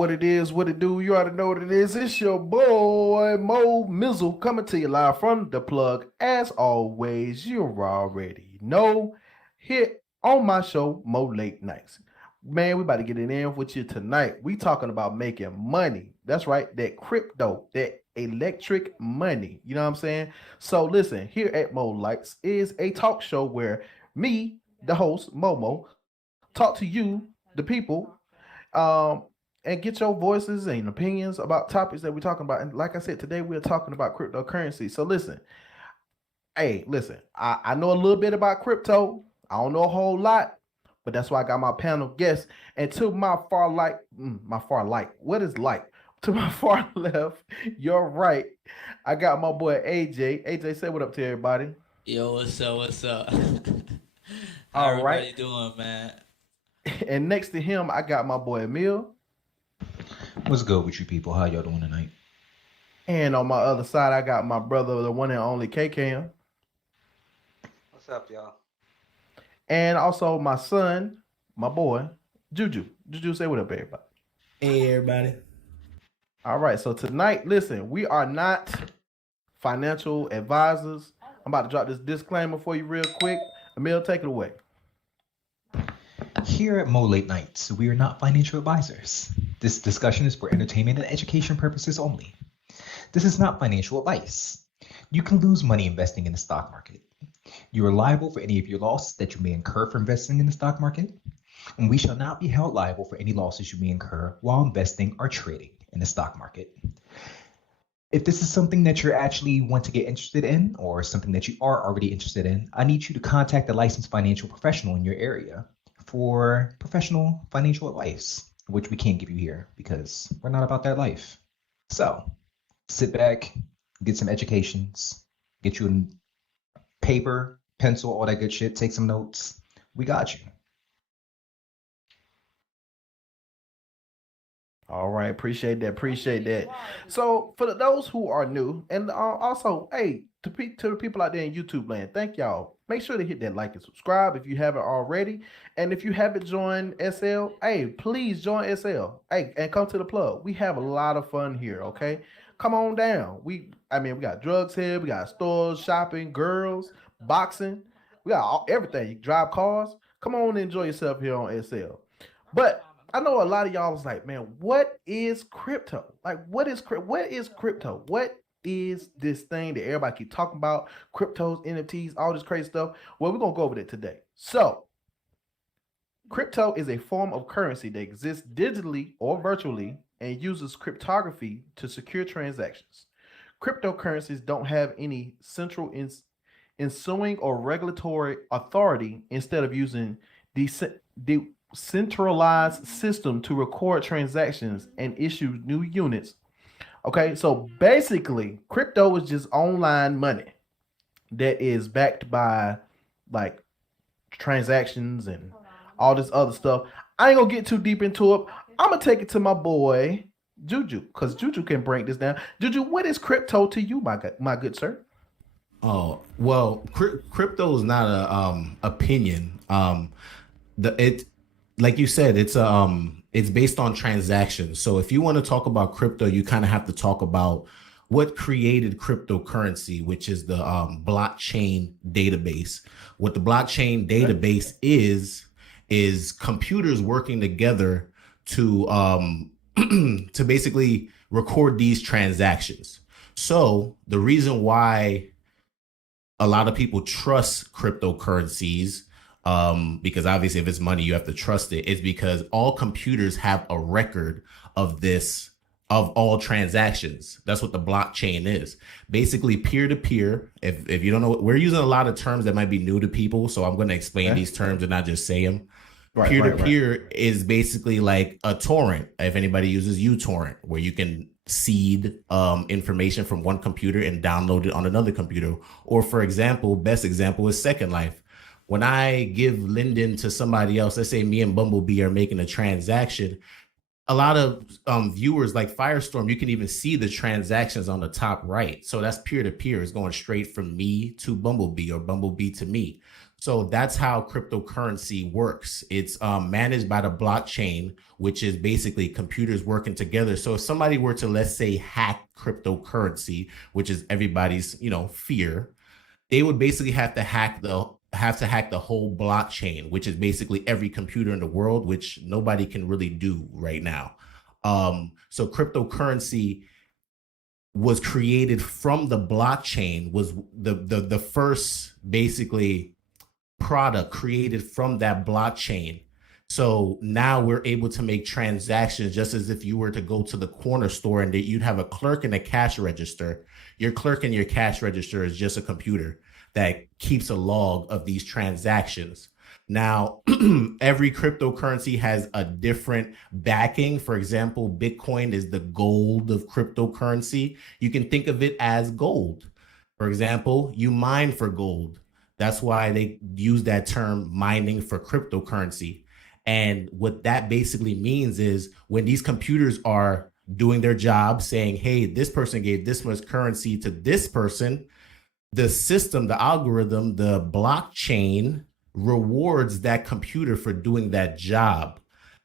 what it is, what it do. You already know what it is. It's your boy Mo Mizzle coming to you live from the plug. As always, you already know here on my show, Mo Late Nights. Man, we about to get it in with you tonight. We talking about making money. That's right, that crypto, that electric money. You know what I'm saying? So listen, here at Mo Lights is a talk show where me, the host, Momo, talk to you, the people, um, and get your voices and opinions about topics that we're talking about. And like I said, today we're talking about cryptocurrency. So listen, hey, listen, I know a little bit about crypto. I don't know a whole lot, but that's why I got my panel guests. And to my what is light? To my far left, your right, I got my boy AJ. AJ, say what up to everybody. Yo, what's up? What's up? How All right. everybody doing, man? And next to him, I got my boy Emil. What's good with you people? How y'all doing tonight? And on my other side, I got my brother, the one and only KKM. What's up, y'all? And also my son, my boy, Juju. Juju, say what up, everybody. Hey, everybody. All right, so tonight, listen, we are not financial advisors. I'm about to drop this disclaimer for you real quick. Emil, take it away. Here at Mo Late Nights, we are not financial advisors. This discussion is for entertainment and education purposes only. This is not financial advice. You can lose money investing in the stock market. You are liable for any of your losses that you may incur for investing in the stock market, and we shall not be held liable for any losses you may incur while investing or trading in the stock market. If this is something that you're actually want to get interested in or something that you are already interested in, I need you to contact a licensed financial professional in your area for professional financial advice, which we can't give you here because we're not about that life. So sit back, get some educations, get you a paper, pencil, all that good shit, take some notes. We got you. All right, appreciate that. Appreciate that. So for those who are new, and also, hey, to the people out there in YouTube land, thank y'all. Make sure to hit that like and subscribe if you haven't already. And if you haven't joined SL, hey, please join SL. Hey, and come to the plug. We have a lot of fun here. Okay, come on down. We got drugs here. We got stores, shopping, girls, boxing. We got everything. You can drive cars. Come on and enjoy yourself here on SL. But I know a lot of y'all was like, man, what is crypto? Like, what is crypto? What is this thing that everybody keep talking about? Cryptos, NFTs, all this crazy stuff. Well, we're gonna go over that today. So, crypto is a form of currency that exists digitally or virtually and uses cryptography to secure transactions. Cryptocurrencies don't have any central ensuing or regulatory authority instead of using centralized system to record transactions and issue new units. Okay, so basically, crypto is just online money that is backed by like transactions and all this other stuff. I ain't gonna get too deep into it. I'm gonna take it to my boy Juju, because Juju can break this down. Juju, what is crypto to you, my good sir? Oh, well, crypto is not a opinion. It like you said, it's based on transactions. So if you want to talk about crypto, you kind of have to talk about what created cryptocurrency, which is the blockchain database. What the blockchain database is computers working together to to basically record these transactions. So the reason why a lot of people trust cryptocurrencies, because obviously if it's money, you have to trust it, is because all computers have a record of this, of all transactions. That's what the blockchain is. Basically peer-to-peer. If you don't know, we're using a lot of terms that might be new to people, so I'm going to explain these terms and not just say them. Peer-to-peer is basically like a torrent, if anybody uses uTorrent, where you can seed information from one computer and download it on another computer. Or for example, best example is Second Life. When I give Linden to somebody else, let's say me and Bumblebee are making a transaction, a lot of viewers like Firestorm, you can even see the transactions on the top right. So that's peer-to-peer. It's going straight from me to Bumblebee or Bumblebee to me. So that's how cryptocurrency works. It's managed by the blockchain, which is basically computers working together. So if somebody were to, let's say, hack cryptocurrency, which is everybody's, fear, they would basically have to hack the whole blockchain, which is basically every computer in the world, which nobody can really do right now. So cryptocurrency was created from the blockchain, was the first basically product created from that blockchain. So now we're able to make transactions just as if you were to go to the corner store and that you'd have a clerk and a cash register. Your clerk and your cash register is just a computer that keeps a log of these transactions. Now, every cryptocurrency has a different backing. For example, Bitcoin is the gold of cryptocurrency. You can think of it as gold. For example, you mine for gold. That's why they use that term mining for cryptocurrency. And what that basically means is when these computers are doing their job saying, hey, this person gave this much currency to this person, the system, the algorithm, the blockchain rewards that computer for doing that job.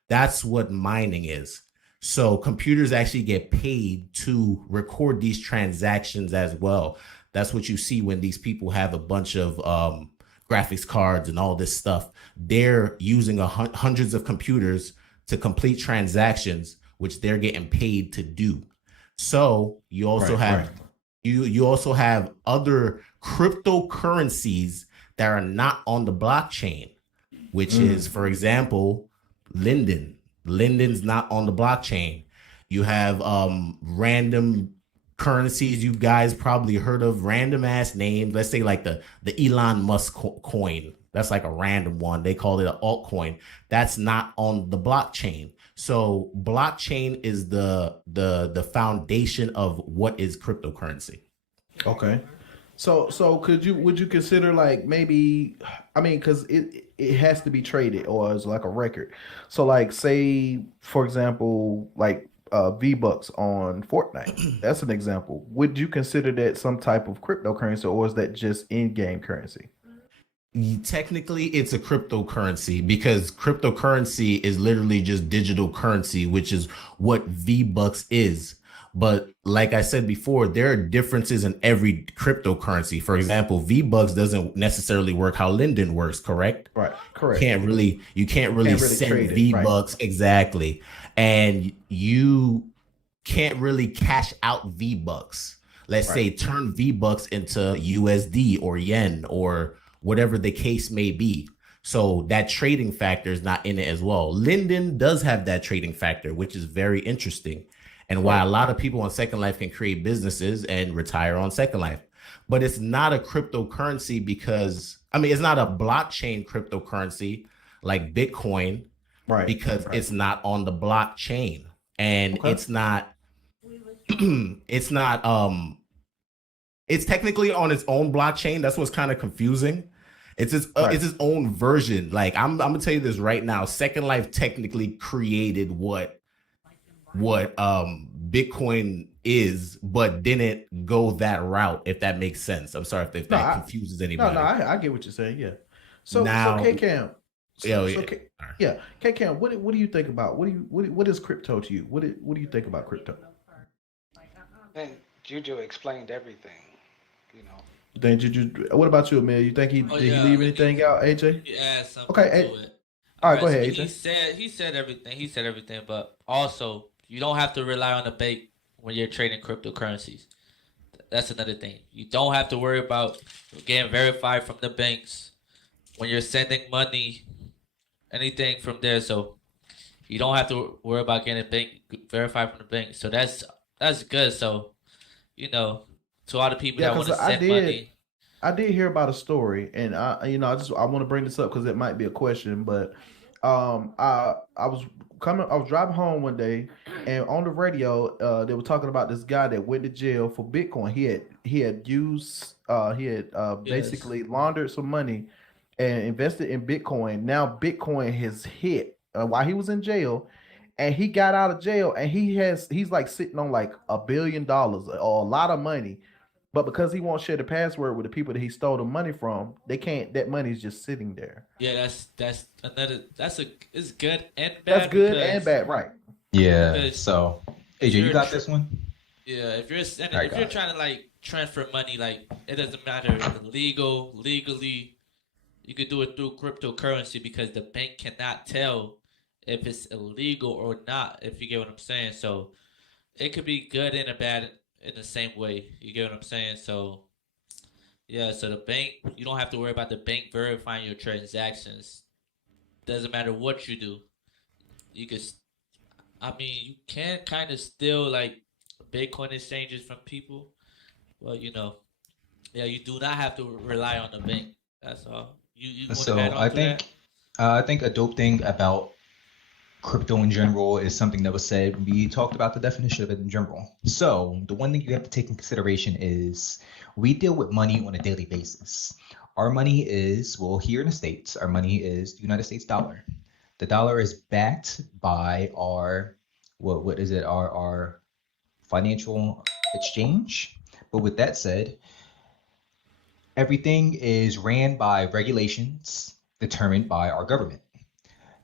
That's what mining is. So computers actually get paid to record these transactions as well. That's what you see when these people have a bunch of graphics cards and all this stuff. They're using hundreds of computers to complete transactions, which they're getting paid to do. So you also have you also have other cryptocurrencies that are not on the blockchain, which is, for example, linden. Linden's not on the blockchain. You have random currencies you guys probably heard of, random ass names. Let's say like the Elon Musk coin. That's like a random one. They call it an altcoin. That's not on the blockchain. So blockchain is the foundation of what is cryptocurrency. Okay. So would you consider like maybe, I mean, because it has to be traded or it's like a record. So like say for example like V-Bucks on Fortnite. That's an example. Would you consider that some type of cryptocurrency or is that just in-game currency? Technically, it's a cryptocurrency because cryptocurrency is literally just digital currency, which is what V-Bucks is. But like I said before, there are differences in every cryptocurrency. For example, V-Bucks doesn't necessarily work how Linden works, correct? Right, correct. You can't really send trade it, V-Bucks, exactly. And you can't really cash out V-Bucks. Let's say turn V-Bucks into USD or yen or whatever the case may be. So that trading factor is not in it as well. Linden does have that trading factor, which is very interesting. And why a lot of people on Second Life can create businesses and retire on Second Life. But it's not a cryptocurrency because, I mean, it's not a blockchain cryptocurrency like Bitcoin, because it's not on the blockchain. And it's not, it's technically on its own blockchain. That's what's kind of confusing. It's its own version. Like I'm gonna tell you this right now. Second Life technically created what Bitcoin is, but didn't go that route, if that makes sense. I'm sorry if that confuses anybody. No, I get what you're saying. Yeah. So K-Cam. K-Cam, what do you think about what is crypto to you? What do you think about crypto? And Juju explained everything, Then Juju, what about you, Emil? You think did he leave anything out, AJ? Yeah, something Okay, to it. All right, go so ahead, AJ. He said everything, but also you don't have to rely on the bank when you're trading cryptocurrencies. That's another thing. You don't have to worry about getting verified from the banks when you're sending money, anything from there. So you don't have to worry about getting verified from the bank. So that's good. So, to all the people that want to send money. I did hear about a story, and I want to bring this up because it might be a question, but I was driving home one day, and on the radio, they were talking about this guy that went to jail for Bitcoin. He had basically laundered some money and invested in Bitcoin. Now Bitcoin has hit while he was in jail, and he got out of jail, and he's like sitting on like $1 billion or a lot of money But because he won't share the password with the people that he stole the money from, they can't. That money's just sitting there. Yeah, that's another. It's good and bad. That's good and because bad, right? Yeah. Because So, if AJ, you you're got tr- this one? Yeah, if you're sending, I if got you're it. trying to like transfer money, like it doesn't matter legally, you could do it through cryptocurrency because the bank cannot tell if it's illegal or not. If you get what I'm saying, so it could be good and a bad in the same way. You get what I'm saying? So yeah, so the bank, you don't have to worry about the bank verifying your transactions. Doesn't matter what you do. You could, I mean, you can kind of steal like Bitcoin exchanges from people. Well, yeah, you do not have to rely on the bank. That's all. You want to add So on to that? I think a dope thing about crypto in general is something that was said. We talked about the definition of it in general. So the one thing you have to take in consideration is we deal with money on a daily basis. Our money is, well, here in the States, our money is the United States dollar. The dollar is backed by our, what is it, our financial exchange. But with that said, everything is ran by regulations determined by our government.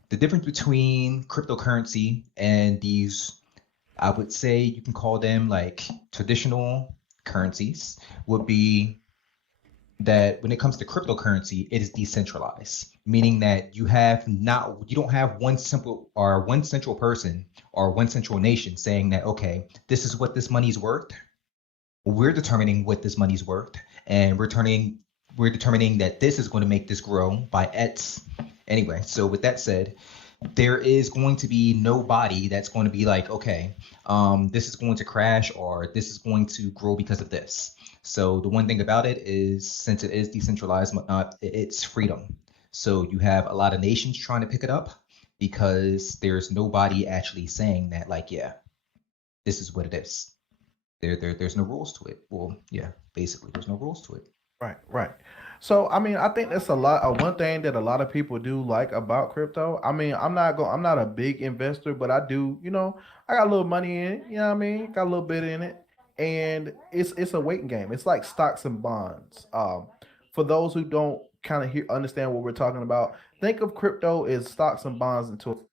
The difference between cryptocurrency and these, I would say you can call them like traditional currencies, would be that when it comes to cryptocurrency, it is decentralized, meaning that you don't have one central person or one central nation saying that, okay, this is what this money's worth. We're determining what this money's worth, and we're determining that this is going to make this grow by X. Anyway, so with that said, there is going to be nobody that's going to be like, okay, this is going to crash or this is going to grow because of this. So the one thing about it is, since it is decentralized, it's freedom. So you have a lot of nations trying to pick it up because there's nobody actually saying that, like, yeah, this is what it is. There's no rules to it. Well, yeah, basically, there's no rules to it. Right. So I mean, I think that's a lot. One thing that a lot of people do like about crypto. I mean, I'm not a big investor, but I do. I got a little money in it. You know what I mean? Got a little bit in it, and it's a waiting game. It's like stocks and bonds. For those who don't kind of understand what we're talking about, think of crypto as stocks and bonds into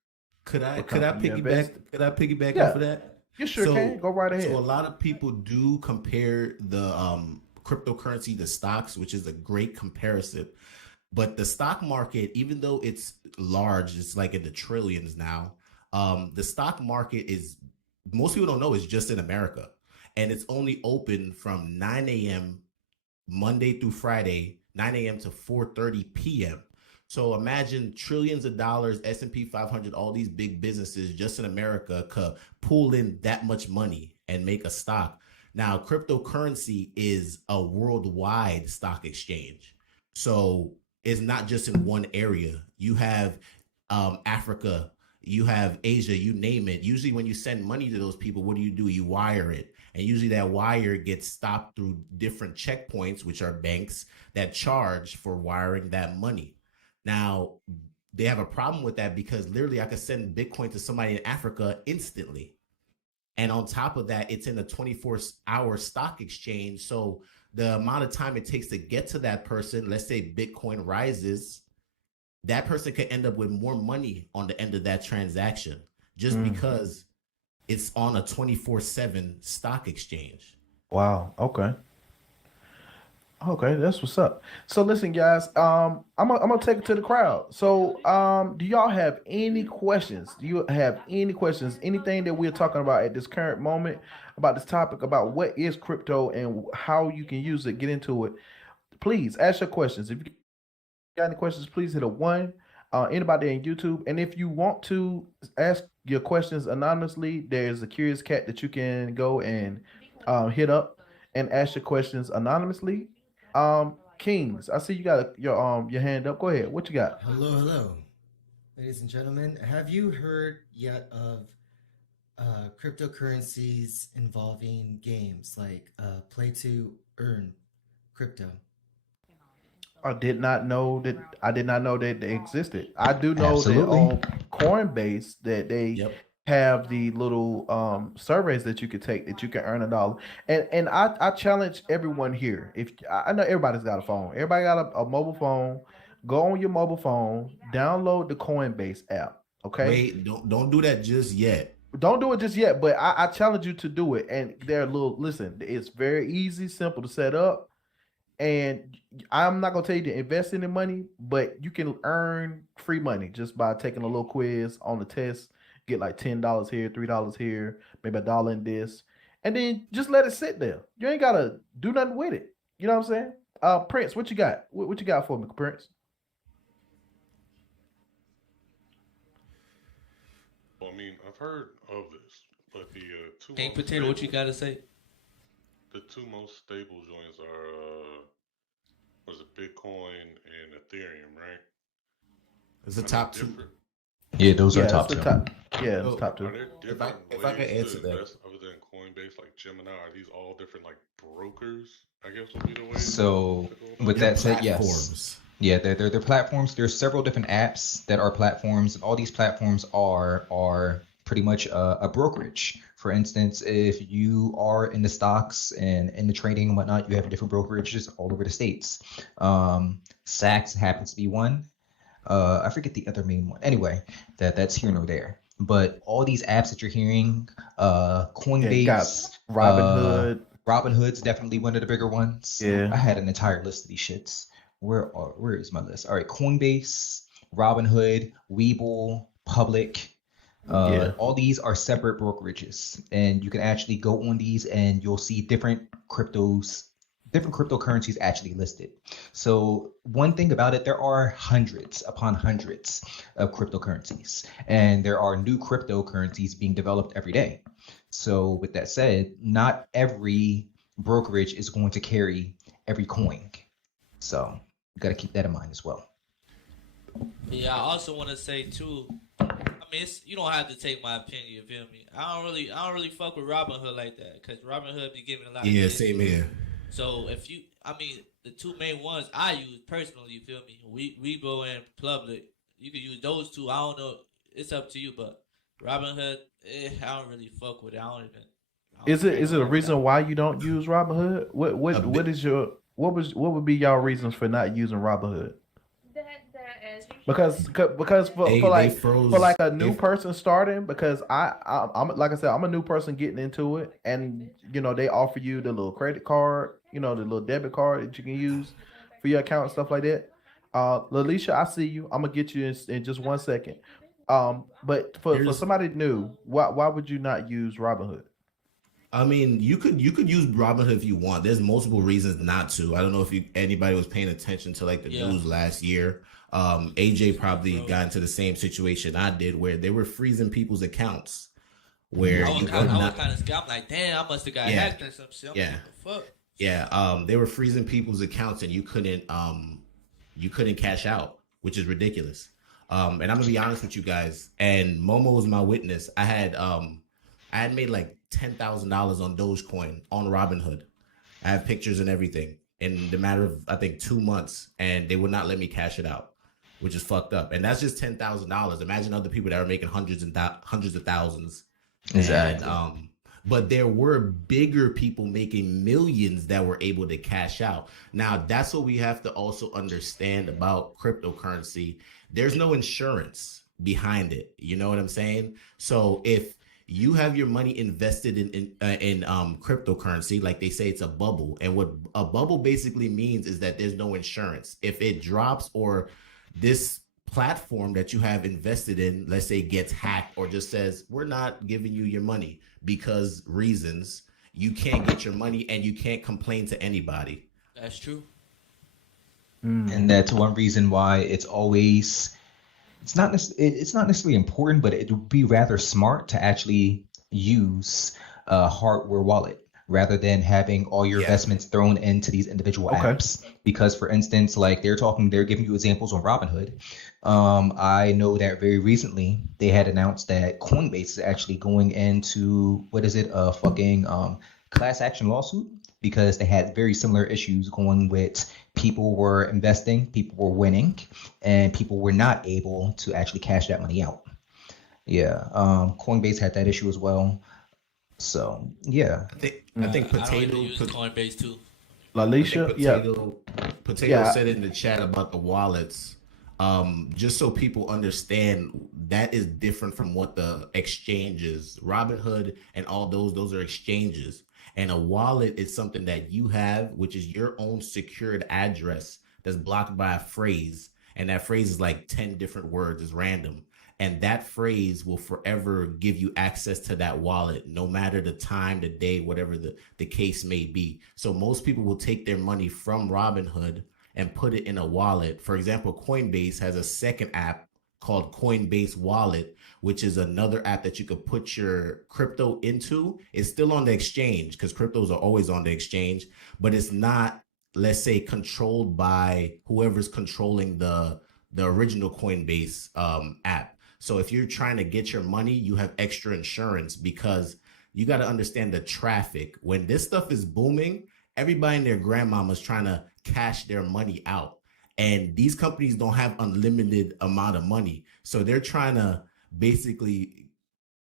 Could I a could I company you piggyback invest. could I piggyback Yeah, off of that? you sure can. Go right So ahead. a lot of people do compare the cryptocurrency to stocks, which is a great comparison. But the stock market, even though it's large, it's like in the trillions now. The stock market is, most people don't know, is just in America, and it's only open from 9 a.m. Monday through Friday, 9 a.m. to 4:30 p.m. So imagine trillions of dollars, S&P 500, all these big businesses just in America could pull in that much money and make a stock. Now, cryptocurrency is a worldwide stock exchange. So it's not just in one area. You have Africa, you have Asia, you name it. Usually when you send money to those people, what do? You wire it. And usually that wire gets stopped through different checkpoints, which are banks that charge for wiring that money. Now, they have a problem with that because literally I could send Bitcoin to somebody in Africa instantly. And on top of that, it's in a 24-hour stock exchange. So the amount of time it takes to get to that person, let's say Bitcoin rises, that person could end up with more money on the end of that transaction just because it's on a 24/7 stock exchange. Wow. Okay, that's what's up. So listen, guys, I'm gonna take it to the crowd. So, do y'all have any questions? Do you have any questions? Anything that we're talking about at this current moment about this topic about what is crypto and how you can use it, get into it? Please ask your questions. If you got any questions, please hit a one. Anybody in YouTube, and if you want to ask your questions anonymously, there's a curious cat that you can go and hit up and ask your questions anonymously. Kings, I see you got your hand up. Go ahead. What you got? Hello, ladies and gentlemen. Have you heard yet of cryptocurrencies involving games like play to earn crypto? I did not know that. I did not know that they existed. I do know that Absolutely. on Coinbase that they Yep. have the little surveys that you could take that you can earn $1. And I challenge everyone here. If I know everybody's got a phone, everybody got a mobile phone. Go on your mobile phone, download the Coinbase app. Okay. Wait, don't do that just yet. Don't do it just yet, but I challenge you to do it. And they're listen, it's very easy, simple to set up. And I'm not gonna tell you to invest any money, but you can earn free money just by taking a little quiz on the test. Get like $10 here, $3 here, maybe $1 in this, and then just let it sit there. You ain't gotta do nothing with it. You know what I'm saying? Prince, what you got? What you got for me, Prince? Well, I mean, I've heard of this, but the two King most Potato, what you stable- gotta say? The two most stable joints are was it Bitcoin and Ethereum, right? It's the Are they top two. different? Yeah, those are Yeah, top it's two. the top. Yeah, So, it's top Are two. there If I- different if I could ways answer to that. invest other than Coinbase, like Gemini? Are these all different like brokers? I guess would be the way. So, to go about with it? that said, yes. Platforms. Yeah, they're platforms. There's several different apps that are platforms, and all these platforms are pretty much a brokerage. For instance, if you are in the stocks and in the trading and whatnot, you have different brokerages all over the states. Saks happens to be one. I forget the other main one. Anyway, that's here nor there. But all these apps that you're hearing, Yeah, you Coinbase, got Robinhood. Robinhood's definitely one of the bigger ones. Yeah. I had an entire list of these shits. Where is my list? All right, Coinbase, Robinhood, Webull, Public. Yeah. All these are separate brokerages, and you can actually go on these and you'll see different cryptocurrencies actually listed. So one thing about it, there are hundreds upon hundreds of cryptocurrencies, and there are new cryptocurrencies being developed every day. So with that said, not every brokerage is going to carry every coin. So you got to keep that in mind as well. Yeah, I also want to say too. I mean, you don't have to take my opinion. You feel me? I don't really fuck with Robinhood like that because Robinhood be giving a lot. Yeah, of same here. So if you, I mean, the two main ones I use personally, you feel me? Webull and Public. You can use those two. I don't know. It's up to you, but Robinhood, I don't really fuck with it. I don't Is it a even reason why you don't use Robinhood? What A bit. what would be y'all reasons for not using Robinhood? Because They for froze. like a new person starting, because I'm like I said, I'm a new person getting into it, and you know they offer you the little credit card, you know, the little debit card that you can use for your account and stuff like that. Lalisha, I see you. I'm gonna get you in just 1 second. But for somebody new, why would you not use Robinhood? I mean, you could use Robinhood if you want. There's multiple reasons not to. I don't know if anybody was paying attention to like the news last year. AJ probably got into the same situation I did, where they were freezing people's accounts. Where I was kind of scared. I'm like, damn, I must have got hacked or some shit. Yeah. Like, what the fuck? Yeah, they were freezing people's accounts, and you couldn't cash out, which is ridiculous. And I'm gonna be honest with you guys, and Momo was my witness. I had made like $10,000 on Dogecoin on Robinhood. I have pictures and everything in the matter of I think 2 months, and they would not let me cash it out, which is fucked up. And that's just $10,000. Imagine other people that are making hundreds of thousands. Exactly. And, but there were bigger people making millions that were able to cash out. Now, that's what we have to also understand about cryptocurrency. There's no insurance behind it. You know what I'm saying? So if you have your money invested in cryptocurrency, like they say, it's a bubble. And what a bubble basically means is that there's no insurance. If it drops, or this platform that you have invested in, let's say, gets hacked, or just says, we're not giving you your money because reasons, you can't get your money and you can't complain to anybody. That's true. And that's one reason why it's not necessarily important, but it would be rather smart to actually use a hardware wallet rather than having all your investments thrown into these individual apps. Because, for instance, like they're giving you examples on Robinhood. I know that very recently they had announced that Coinbase is actually going into a fucking class action lawsuit, because they had very similar issues going with people were investing, people were winning, and people were not able to actually cash that money out. Yeah, Coinbase had that issue as well. So yeah, I think I don't even potato use Coinbase too. I think Lalisha, yeah, potato yeah. said in the chat about the wallets. Just so people understand, that is different from what the exchanges, Robinhood and all those are exchanges. And a wallet is something that you have, which is your own secured address that's blocked by a phrase. And that phrase is like 10 different words, it's random. And that phrase will forever give you access to that wallet, no matter the time, the day, whatever the case may be. So most people will take their money from Robinhood and put it in a wallet. For example, Coinbase has a second app called Coinbase Wallet, which is another app that you could put your crypto into. It's still on the exchange because cryptos are always on the exchange, but it's not, let's say, controlled by whoever's controlling the original Coinbase app. So if you're trying to get your money, you have extra insurance because you got to understand the traffic. When this stuff is booming, everybody and their grandmama's trying to cash their money out. And these companies don't have unlimited amount of money. So they're trying to basically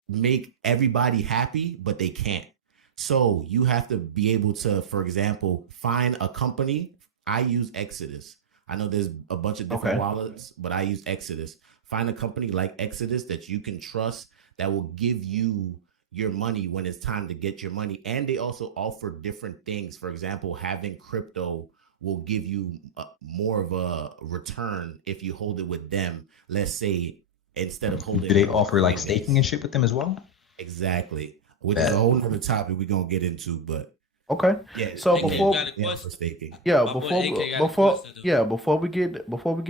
make everybody happy, but they can't. So you have to be able to, for example, find a company. I use Exodus. I know there's a bunch of different wallets, but I use Exodus. Find a company like Exodus that you can trust that will give you your money when it's time to get your money. And they also offer different things. For example, having crypto will give you more of a return if you hold it with them. Let's say instead of holding do they it with offer like Coinbase. staking and shit with them as well? Exactly. Which is a whole nother topic we're gonna get into, but Okay. yeah. So AK before got a question. for staking. Yeah, My boy before AK got a before question, though. yeah, before we get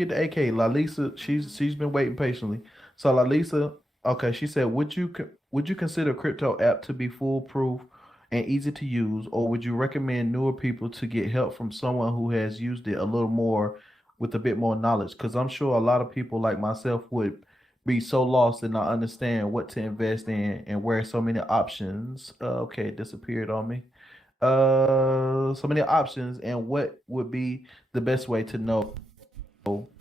to AK, Lalisa, she's been waiting patiently. So Lalisa, okay, she said, would you consider crypto app to be foolproof and easy to use, or would you recommend newer people to get help from someone who has used it a little more with a bit more knowledge? Because I'm sure a lot of people like myself would be so lost and not understand what to invest in and where so many options. Okay, it disappeared on me. So many options, and what would be the best way to know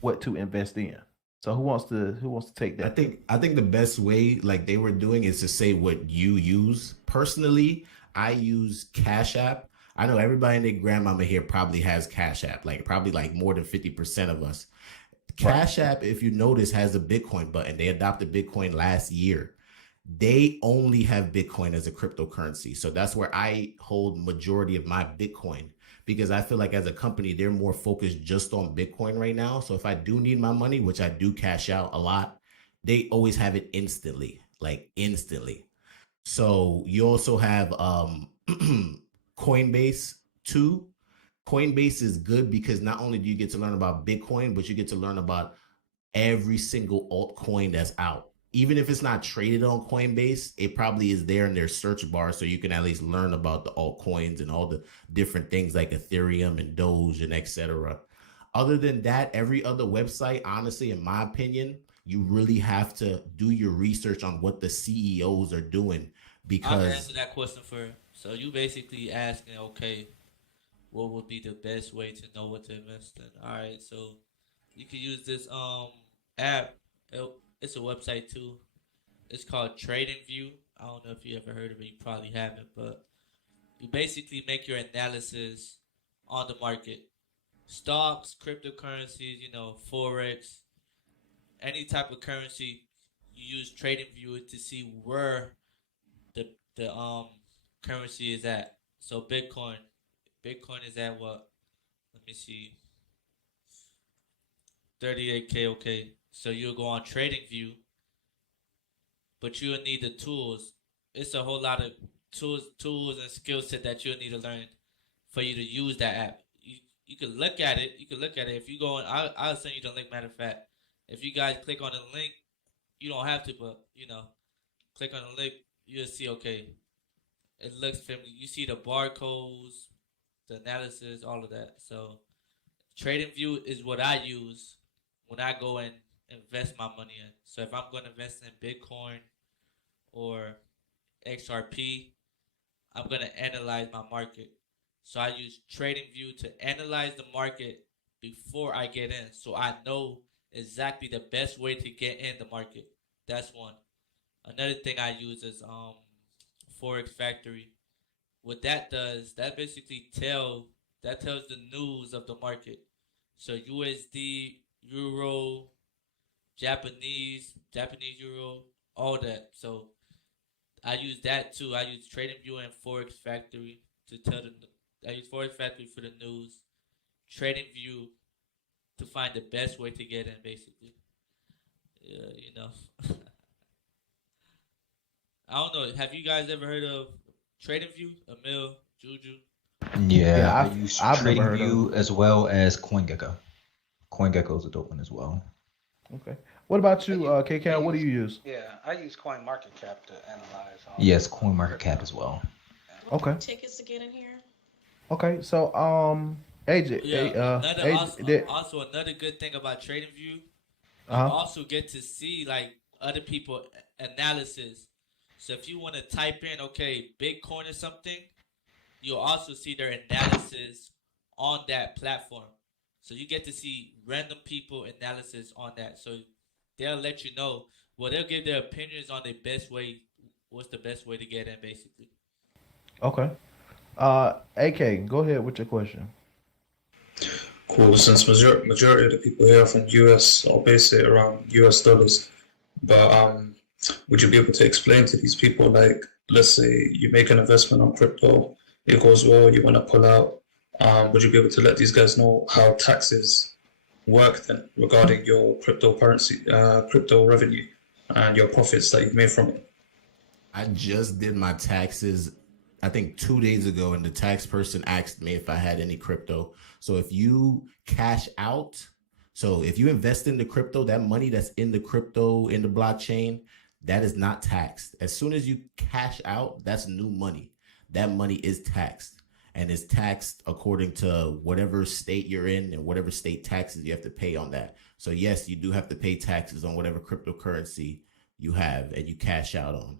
what to invest in? So who wants to take I that? think the best way, like they were doing, is to say what you use. Personally, I use Cash App. I know everybody and their grandmama here probably has Cash App, like probably like more than 50% of us. Right. Cash App, if you notice, has a Bitcoin button. They adopted Bitcoin last year. They only have Bitcoin as a cryptocurrency. So that's where I hold majority of my Bitcoin because I feel like as a company, they're more focused just on Bitcoin right now. So if I do need my money, which I do cash out a lot, they always have it instantly, like instantly. So you also have Coinbase too. Coinbase is good because not only do you get to learn about Bitcoin, but you get to learn about every single altcoin that's out. Even if it's not traded on Coinbase, it probably is there in their search bar so you can at least learn about the altcoins and all the different things like Ethereum and Doge and etc. Other than that, every other website, honestly, in my opinion, you really have to do your research on what the CEOs are doing I can because answer that question for. So you basically asking, okay, what would be the best way to know what to invest in? All right, so you can use this app. It's a website too. It's called Trading View. I don't know if you ever heard of it. You probably haven't, but you basically make your analysis on the market, stocks, cryptocurrencies, forex, any type of currency. You use Trading View to see where the currency is at. So Bitcoin is at what? Let me see, 38K. Okay, so you'll go on Trading View, but you'll need the tools. It's a whole lot of tools and skill set that you'll need to learn for you to use that app. You can look at it. You can look at it. If you go on, I'll send you the link. Matter of fact, if you guys click on the link, you don't have to, but click on the link, you'll see. Okay, it looks familiar. You see the barcodes, the analysis, all of that. So Trading View is what I use when I go and invest my money in. So if I'm going to invest in Bitcoin or XRP, I'm going to analyze my market. So I use Trading View to analyze the market before I get in. So I know exactly the best way to get in the market. That's one. Another thing I use is Forex Factory. What that does, that basically tells the news of the market. So USD, Euro, Japanese Euro, all that. So I use that too. I use TradingView and Forex Factory to tell the. I use Forex Factory for the news, TradingView to find the best way to get in, basically. Yeah, you know. I don't know. Have you guys ever heard of TradingView? Emil, Juju? Yeah, Yeah, I use I've never heard of TradingView as well as CoinGecko. CoinGecko is a dope one as well. Okay. What about you, I KK? What do you use? Yeah, I use CoinMarketCap to analyze all Yes, the CoinMarketCap crypto. as well. What are Okay. the tickets to get in here? Okay. So AJ, Yeah. AJ, Also another good thing about TradingView, you uh-huh. also get to see like other people analysis. So if you want to type in okay Bitcoin or something, you'll also see their analysis on that platform. So you get to see random people analysis on that. So they'll let you know. Well, they'll give their opinions on the best way. What's the best way to get in, basically. Okay. AK, go ahead with your question. Cool. Since majority of the people here are from US, I'll base it around US dollars. But would you be able to explain to these people, like, let's say you make an investment on crypto, it goes well, you want to pull out. Would you be able to let these guys know how taxes work then regarding your cryptocurrency, crypto revenue, and your profits that you've made from it? I just did my taxes, I think 2 days ago, and the tax person asked me if I had any crypto. So if you cash out, so if you invest in the crypto, that money that's in the crypto, in the blockchain, that is not taxed. As soon as you cash out, that's new money. That money is taxed, and it's taxed according to whatever state you're in and whatever state taxes you have to pay on that. So yes, you do have to pay taxes on whatever cryptocurrency you have and you cash out on.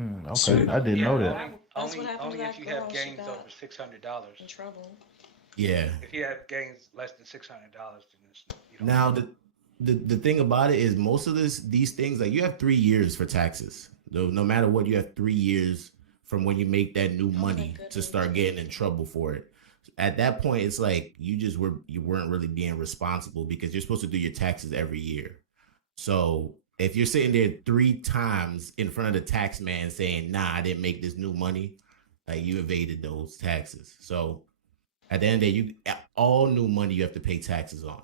Okay, Sweet. I didn't know that. That's what happened to Only that if you girl. have She gains got over $600. in trouble. Yeah. If you have gains less than $600, then you don't. Now the thing about it is most of these things, like, you have 3 years for taxes. No matter what, you have 3 years from when you make that new money to start getting in trouble for it. At that point, it's like you weren't really being responsible, because you're supposed to do your taxes every year. So if you're sitting there 3 times in front of the tax man saying, nah, I didn't make this new money, like, you evaded those taxes. So at the end of the day, all new money you have to pay taxes on.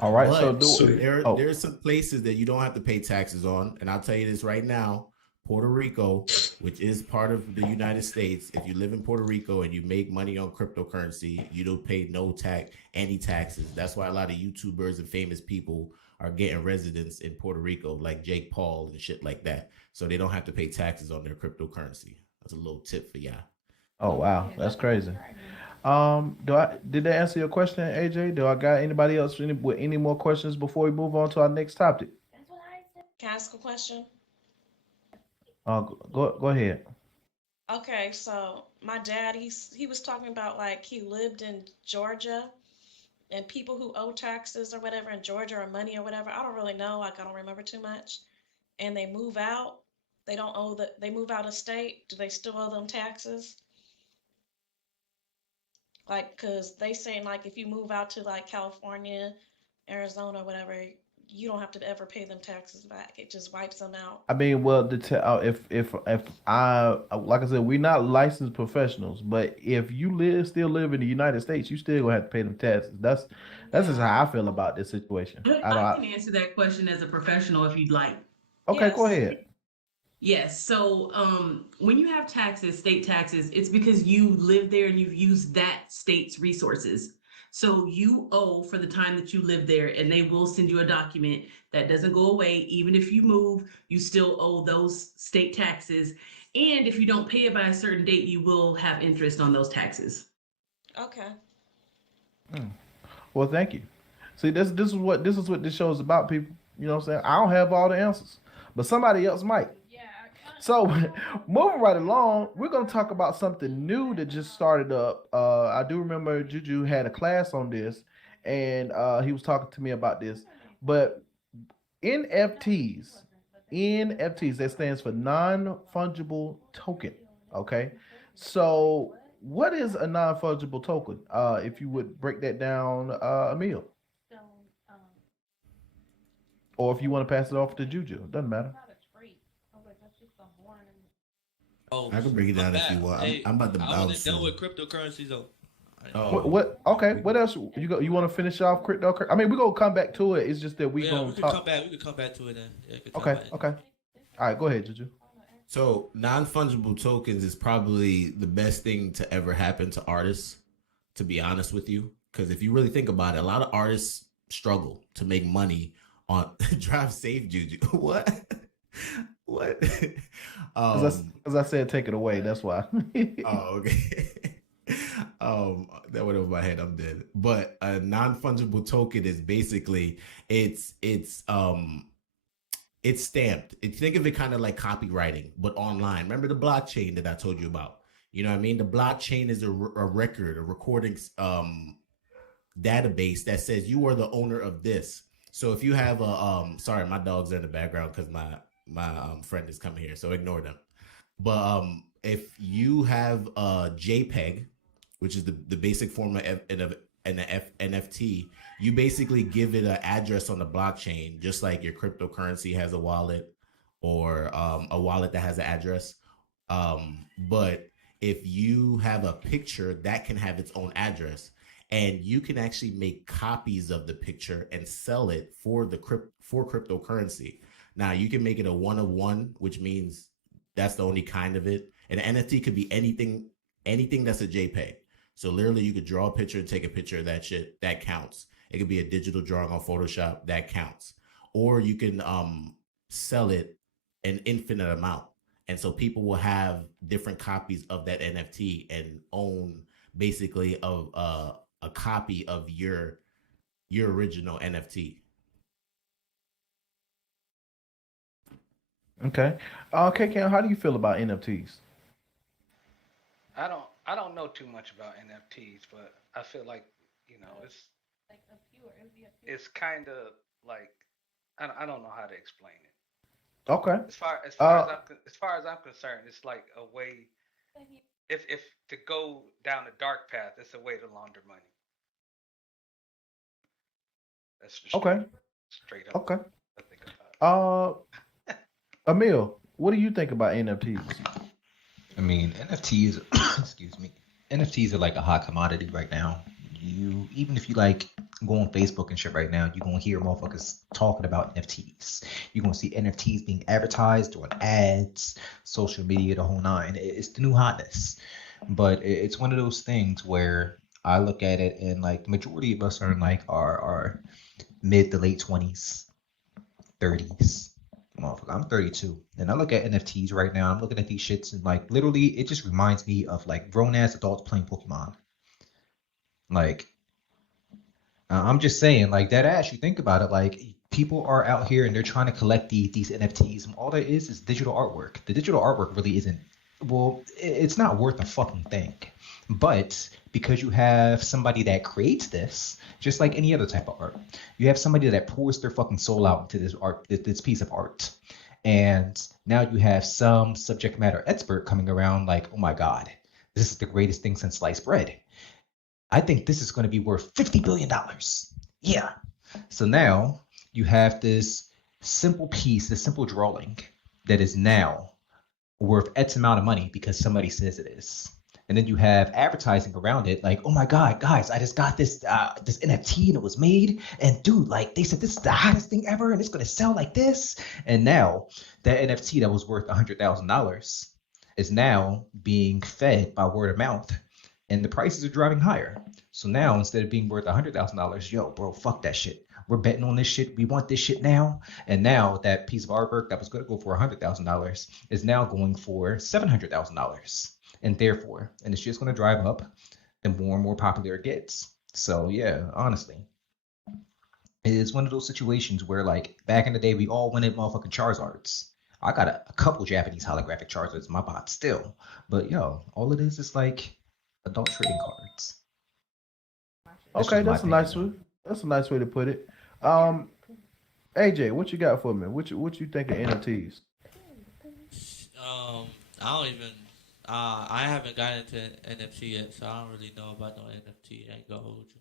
All right. But So there are some places that you don't have to pay taxes on. And I'll tell you this right now, Puerto Rico, which is part of the United States, if you live in Puerto Rico and you make money on cryptocurrency, you don't pay any taxes. That's why a lot of YouTubers and famous people are getting residence in Puerto Rico, like Jake Paul and shit like that. So they don't have to pay taxes on their cryptocurrency. That's a little tip for y'all. Oh wow, that's crazy. Did that answer your question, AJ? Do I got anybody else with any more questions before we move on to our next topic? Can I ask a question? Go ahead. Okay, so my dad, he was talking about like he lived in Georgia, and people who owe taxes or whatever in Georgia or money or whatever, I don't really know, like I don't remember too much, and they move out, they move out of state, do they still owe them taxes? Like, cause they saying like if you move out to like California, Arizona, or whatever, you don't have to ever pay them taxes back. It just wipes them out. I mean, well, if I like I said, we're not licensed professionals, but if you still live in the United States, you still gonna have to pay them taxes. That's just how I feel about this situation. I can answer that question as a professional if you'd like. Okay, Yes. go ahead. Yes. So when you have taxes, state taxes, it's because you live there and you've used that state's resources. So you owe for the time that you live there, and they will send you a document that doesn't go away. Even if you move, you still owe those state taxes. And if you don't pay it by a certain date, you will have interest on those taxes. Okay. Well, thank you. See, this is what this show is about, people. You know what I'm saying? I don't have all the answers, but somebody else might. So, moving right along, we're going to talk about something new that just started up. I do remember Juju had a class on this, and he was talking to me about this. But NFTs, NFTs, that stands for non-fungible token. Okay, so what is a non-fungible token? If you would break that down, Emil, or if you want to pass it off to Juju, doesn't matter. Oh, I can break it my down if you bad. want. Hey, I'm about to I only bounce dealt soon. with cryptocurrencies though. Oh, What? Okay. What else? You want to finish off crypto? I mean, we're gonna come back to it. It's just that we Yeah, gonna we could talk. come back. We could come back to it then. Yeah, we could talk Okay. about it. Okay. All right. Go ahead, Juju. So non-fungible tokens is probably the best thing to ever happen to artists, to be honest with you. Because if you really think about it, a lot of artists struggle to make money on drive safe, Juju. What? What? As I said, take it away. That's why. Oh, okay. That went over my head. I'm dead. But a non-fungible token is basically it's stamped. Think of it kind of like copywriting, but online. Remember the blockchain that I told you about? You know what I mean? The blockchain is a record, a recording database that says you are the owner of this. So if you have a sorry, my dog's in the background because my friend is coming here, so ignore them. But if you have a JPEG, which is the basic form of an NFT, you basically give it an address on the blockchain, just like your cryptocurrency has a wallet or a wallet that has an address. But if you have a picture, that can have its own address, and you can actually make copies of the picture and sell it for cryptocurrency. Now you can make it a one of one, which means that's the only kind of it. And an NFT could be anything that's a JPEG. So literally you could draw a picture and take a picture of that shit. That counts. It could be a digital drawing on Photoshop. That counts. Or you can sell it an infinite amount. And so people will have different copies of that NFT and own basically a copy of your original NFT. Okay. Okay, Cam, how do you feel about NFTs? I don't know too much about NFTs, but I feel like, it's kind of like, I don't know how to explain it. Okay. As far as I'm concerned, it's like a way, if to go down a dark path, it's a way to launder money. That's just Okay. straight up. Okay. I think about it. Emil, what do you think about NFTs? I mean, NFTs, excuse me, NFTs are like a hot commodity right now. Even if you like go on Facebook and shit right now, you're gonna hear motherfuckers talking about NFTs. You're gonna see NFTs being advertised on ads, social media, the whole nine. It's the new hotness. But it's one of those things where I look at it and like the majority of us are in like our mid to late 20s, 30s. Motherfucker, I'm 32, and I look at NFTs right now. I'm looking at these shits, and like literally, it just reminds me of like grown ass adults playing Pokemon. Like, I'm just saying, like that ass. You think about it, like people are out here and they're trying to collect these NFTs, and all there is digital artwork. The digital artwork really isn't. Well, it's not worth a fucking thing. But because you have somebody that creates this, just like any other type of art, you have somebody that pours their fucking soul out into this art, this piece of art. And now you have some subject matter expert coming around like, oh my God, this is the greatest thing since sliced bread. I think this is going to be worth $50 billion. Yeah. So now you have this simple piece, this simple drawing that is now worth X amount of money because somebody says it is. And then you have advertising around it, like, oh my God, guys, I just got this this NFT and it was made. And dude, like they said, this is the hottest thing ever, and it's gonna sell like this. And now that NFT that was worth $100,000 is now being fed by word of mouth, and the prices are driving higher. So now instead of being worth $100,000, yo, bro, fuck that shit. We're betting on this shit. We want this shit now. And now that piece of artwork that was going to go for $100,000 is now going for $700,000. And therefore, and it's just going to drive up the more and more popular it gets. So yeah, honestly, it is one of those situations where like back in the day, we all wanted motherfucking Charizards. I got a couple Japanese holographic Charizards in my bot still. But yo, all it is like adult trading cards. Okay, that's a nice one. That's a nice way to put it. AJ, what you got for me? What you think of NFTs? I don't even. I haven't gotten into NFT yet, so I don't really know about no NFT. I ain't gonna hold you.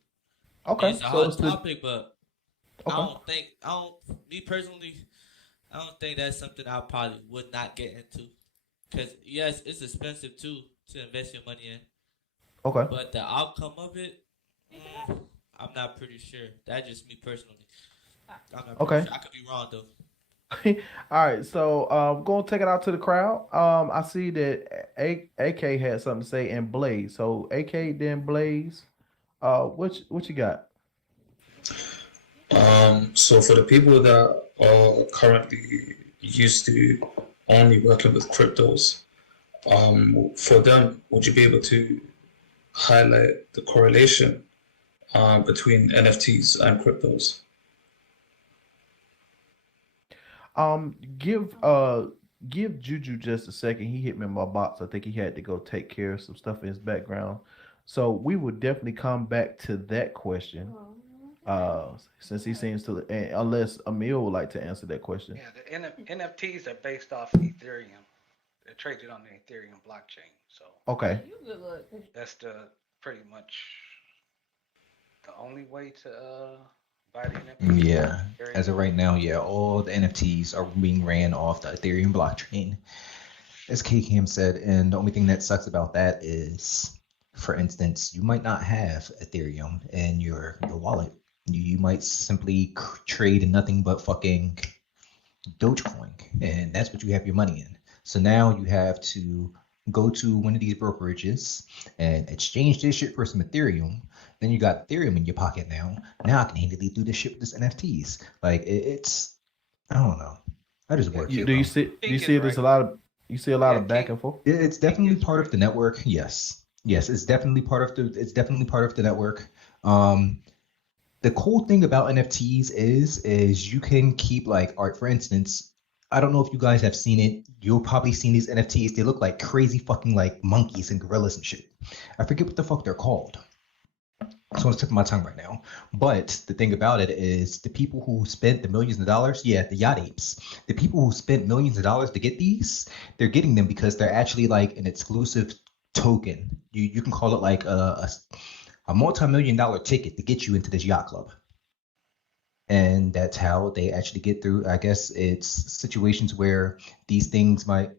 I mean, Okay, it's a so hot it's the topic, but I okay. don't think I don't. Me personally, I don't think that's something I probably would not get into. Cause yes, it's expensive too to invest your money in, Okay. but the outcome of it, I'm not pretty sure. That's just me personally. I'm not pretty Okay. sure. I could be wrong though. All right. So gonna take it out to the crowd. I see that AK had something to say and Blaze. So AK then Blaze. What you got? So for the people that are currently used to only working with cryptos, for them, would you be able to highlight the correlation between NFTs and cryptos? Give give Juju just a second. He hit me in my box. I think he had to go take care of some stuff in his background. So we will definitely come back to that question. Since he seems to, unless Emil would like to answer that question. Yeah, the NFTs are based off Ethereum. They're traded on the Ethereum blockchain. So Okay. that's the pretty much the only way to buy the NFTs. Yeah. As of right now, yeah, all the NFTs are being ran off the Ethereum blockchain, as KCam said. And the only thing that sucks about that is, for instance, you might not have Ethereum in your wallet. You might simply trade nothing but fucking Dogecoin, and that's what you have your money in. So now you have to go to one of these brokerages and exchange this shit for some Ethereum. Then you got Ethereum in your pocket now. Now I can handily do this shit with this NFTs. Like it's, I don't know. I just work here, Do you bro. see King is there's right. a lot of you see a lot Yeah, of back King, and forth? It's King definitely is part right. of the network. Yes, yes, it's definitely part of the network. Um, the cool thing about NFTs is you can keep like art. For instance, I don't know if you guys have seen it. You'll probably seen these NFTs. They look like crazy fucking like monkeys and gorillas and shit. I forget what the fuck they're called. It's on the tip of my tongue right now. But the thing about it is the people who spent the millions of dollars, yeah, the yacht apes. The people who spent millions of dollars to get these, they're getting them because they're actually like an exclusive token. You can call it like a multi-million-dollar ticket to get you into this yacht club. And that's how they actually get through. I guess it's situations where these things might.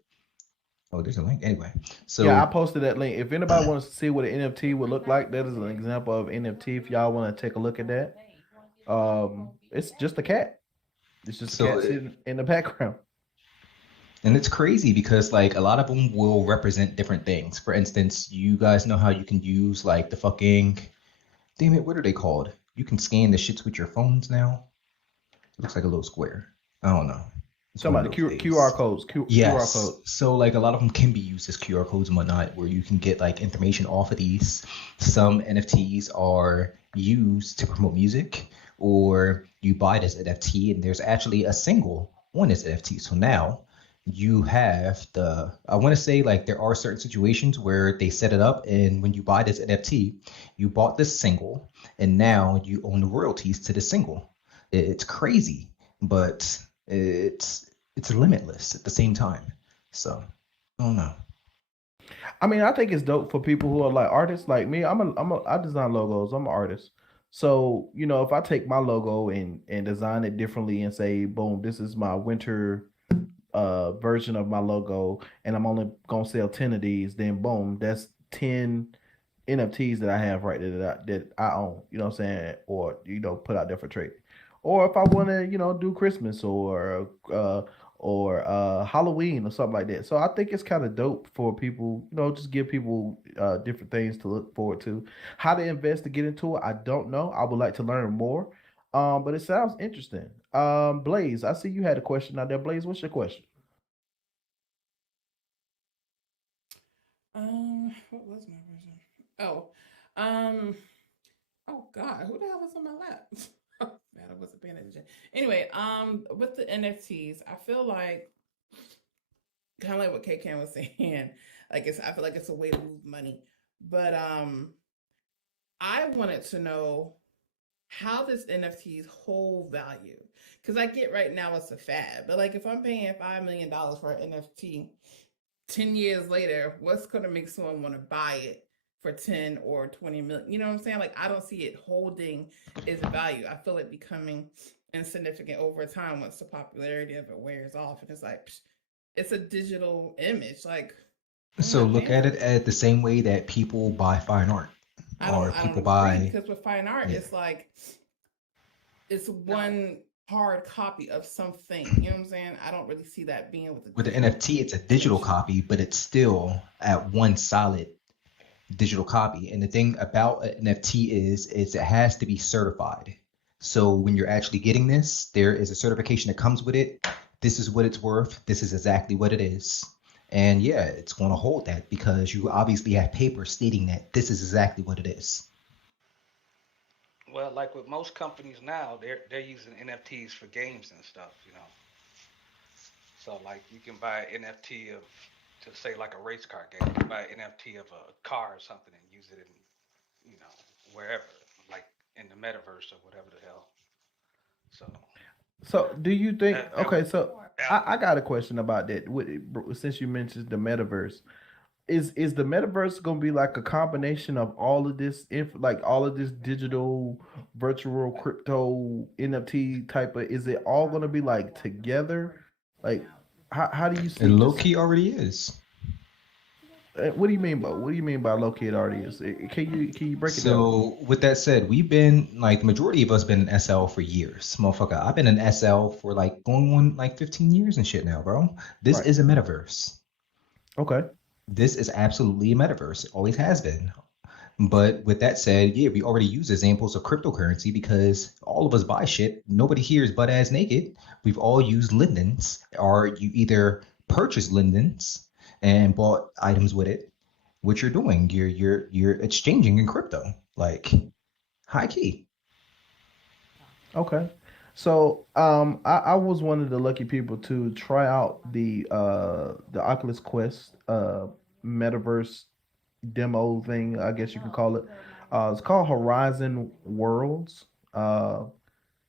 Oh, there's a link. Anyway, Yeah, I so posted that link. If anybody wants to see what an NFT would look like, that is an example of NFT. If y'all want to take a look at that, it's just a cat. It's just a so cat sitting in the background. and it's crazy because like a lot of them will represent different things. For instance, you guys know how you can use like the fucking, damn it, what are they called? You can scan the shits with your phones now. It looks like a little square. I don't know. It's Talking one about of the those days. QR codes. QR Yes. code. So like a lot of them can be used as QR codes and whatnot, where you can get like information off of these. Some NFTs are used to promote music, or you buy this NFT and there's actually a single on this NFT. So now you have I want to say like there are certain situations where they set it up, and when you buy this NFT, you bought this single, and now you own the royalties to the single. It's crazy, but it's limitless at the same time. So I don't know. I mean, I think it's dope for people who are like artists, like me. I design logos. I'm an artist. So if I take my logo and design it differently and say, boom, this is my winter version of my logo, and I'm only gonna sell 10 of these, then boom, that's 10 NFTs that I have right there that I own. You know what I'm saying? Or put out there for trade. Or if I want to, do Christmas or Halloween or something like that. So I think it's kind of dope for people, just give people different things to look forward to. How to invest to get into it, I don't know. I would like to learn more. But it sounds interesting. Blaze, I see you had a question out there. Blaze, what's your question? What was my question? Oh, oh God, who the hell is on my lap? Man, I wasn't paying attention. Anyway, with the NFTs, I feel like kind of like what K Cam was saying. I feel like it's a way to move money, but I wanted to know how does NFTs hold value? Because I get right now it's a fad, but like if I'm paying $5 million for an NFT, 10 years later, what's going to make someone want to buy it for 10 or 20 million? You know what I'm saying? Like, I don't see it holding its value. I feel it becoming insignificant over time once the popularity of it wears off. And it's like, it's a digital image. Like, So look at it at the same way that people buy fine art, I or don't people agree, buy. because with fine art, Yeah. it's like, it's one hard copy of something. You know what I'm saying? I don't really see that being with the NFT, it's a digital copy, but it's still at one solid digital copy. And the thing about an NFT is it has to be certified. So when you're actually getting this, there is a certification that comes with it. This is what it's worth. This is exactly what it is. And yeah, it's going to hold that because you obviously have paper stating that this is exactly what it is. Well, like with most companies now, they're using NFTs for games and stuff, you know. So like you can buy an NFT of, to say like a race car game, you can buy an NFT of a car or something and use it in, you know, wherever, like in the metaverse or whatever the hell. So do you think? That Okay, would so I got a question about that. Since you mentioned the metaverse, is the metaverse going to be like a combination of all of this, like all of this digital, virtual, crypto, NFT type of? Is it all going to be like together? Like, how do you see And low this? key already is. What do you mean by low key it already is? Can you break it down? So with that said, we've been like the majority of us been in SL for years. Motherfucker, I've been in SL for like going on like 15 years and shit now, bro. This Right. is a metaverse. Okay. This is absolutely a metaverse. It always has been. But with that said, yeah, we already use examples of cryptocurrency because all of us buy shit. Nobody here is butt ass naked. We've all used lindens, or you either purchase lindens and bought items with it. What you're doing, you're exchanging in crypto, like high key. Okay. So I was one of the lucky people to try out the Oculus Quest metaverse demo thing, I guess you could call it. It's called Horizon Worlds.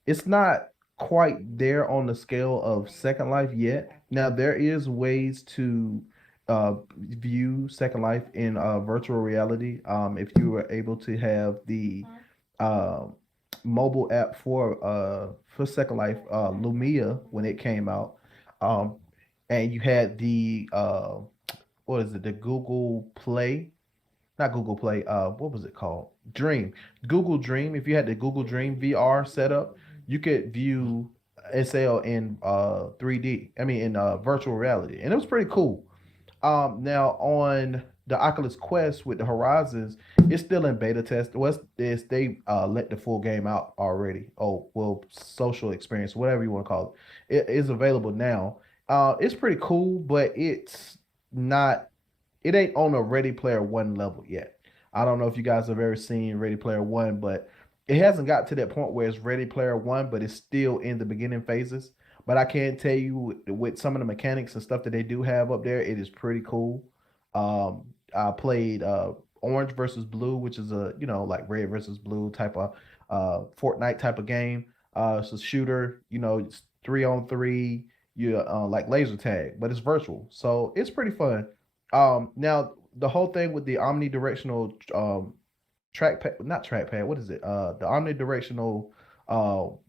It's not quite there on the scale of Second Life yet. Now there is ways to view Second Life in virtual reality. If you were able to have the uh, mobile app for Second Life, Lumia, when it came out, um, and you had the what is it, the Google Play, not Google Play. What was it called? Dream. Google Dream. If you had the Google Dream VR setup, you could view SL in 3D. I mean, in virtual reality, and it was pretty cool. Now on the Oculus Quest with the Horizons, it's still in beta test. What's this? They let the full game out already. Oh, well, social experience, whatever you want to call it, it is available now. It's pretty cool, but it's not. It ain't on a Ready Player One level yet. I don't know if you guys have ever seen Ready Player One, but it hasn't got to that point where it's Ready Player One, but it's still in the beginning phases. But I can tell you with some of the mechanics and stuff that they do have up there, it is pretty cool. I played Orange versus Blue, which is a like red versus blue type of Fortnite type of game. It's a shooter. It's 3-on-3. You like laser tag, but it's virtual, so it's pretty fun. Now the whole thing with the omnidirectional trackpad, not trackpad, what is it? The omnidirectional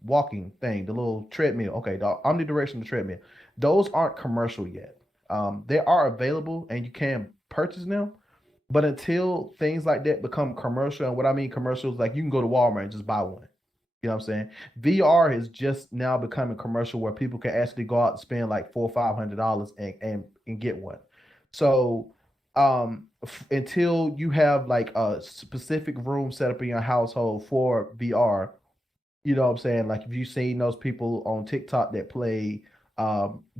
walking thing, the little treadmill. Okay, the omnidirectional treadmill. Those aren't commercial yet. They are available and you can purchase them, but until things like that become commercial, and what I mean commercial is like you can go to Walmart and just buy one. You know what I'm saying? VR is just now becoming commercial where people can actually go out and spend like $400 or $500 and get one. So until you have like a specific room set up in your household for VR, you know what I'm saying? Like if you've seen those people on TikTok that play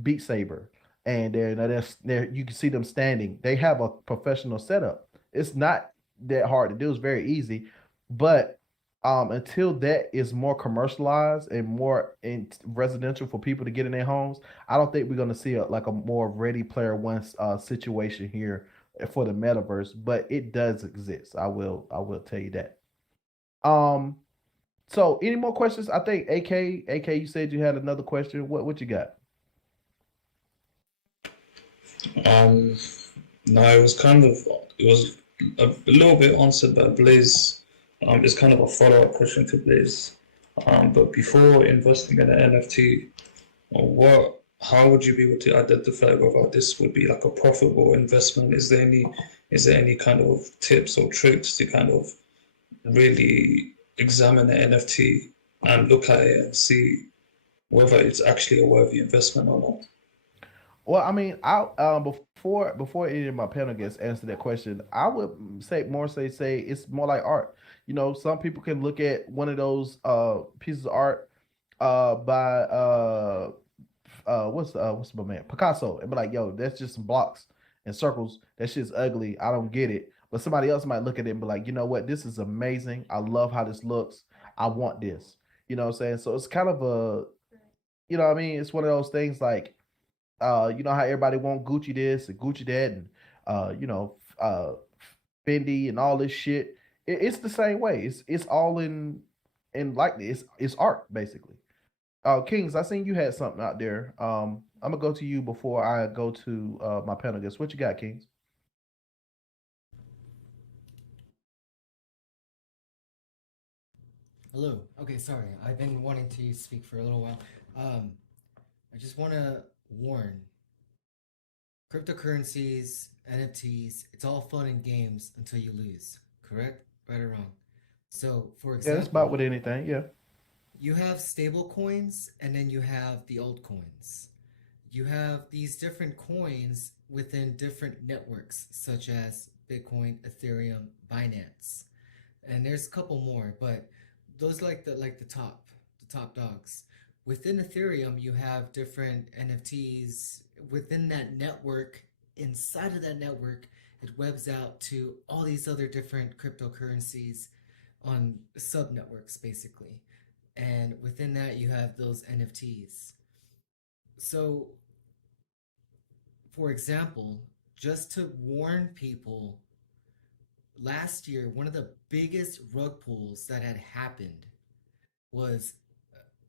Beat Saber, and they're you can see them standing. They have a professional setup. It's not that hard to do. It's very easy, but until that is more commercialized and more in residential for people to get in their homes, I don't think we're going to see like a more Ready Player One situation here for the metaverse. But it does exist. I will tell you that. Um, So, any more questions? I think AK, you said you had another question. What you got? Um, no, it was a little bit answered by Blaze. It's kind of a follow-up question to Blaze. But before investing in an NFT, how would you be able to identify whether this would be like a profitable investment? Is there any kind of tips or tricks to kind of really examine the NFT and look at it and see whether it's actually a worthy investment or not? Well, I mean, I before any of my panel guests answer that question, I would say it's more like art. Some people can look at one of those pieces of art by what's my man Picasso and be like, yo, that's just some blocks and circles. That shit's ugly. I don't get it. But somebody else might look at it and be like, you know what, this is amazing. I love how this looks. I want this. You know what I'm saying? So it's kind of what I mean, it's one of those things like you know how everybody want Gucci this and Gucci that and Fendi and all this shit. It's the same way. It's all in like it's art basically. Kings, I seen you had something out there. I'm gonna go to you before I go to my panel guests. What you got, Kings? Hello. Okay, sorry. I've been wanting to speak for a little while. Um, I just want to warn cryptocurrencies, NFTs, it's all fun and games until you lose. Correct? Right or wrong? So, for Yeah, that's about example, with anything. Yeah. you have stable coins and then you have the altcoins. You have these different coins within different networks, such as Bitcoin, Ethereum, Binance, and there's a couple more, but those like the top dogs. Within Ethereum, you have different NFTs within that network. Inside of that network, it webs out to all these other different cryptocurrencies on sub networks, basically. And within that, you have those NFTs. So, for example, just to warn people, last year, one of the biggest rug pulls that had happened was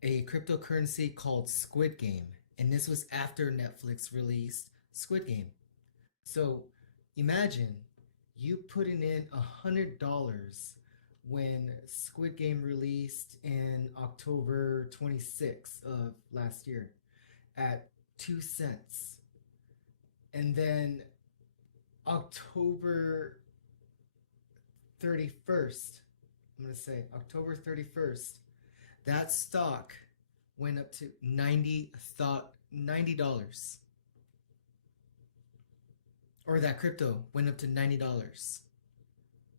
a cryptocurrency called Squid Game. And this was after Netflix released Squid Game. So imagine you putting in $100 when Squid Game released in October 26th of last year at 2 cents. And then October 31st, I'm going to say October 31st, that stock went up to $90. Or that crypto went up to $90.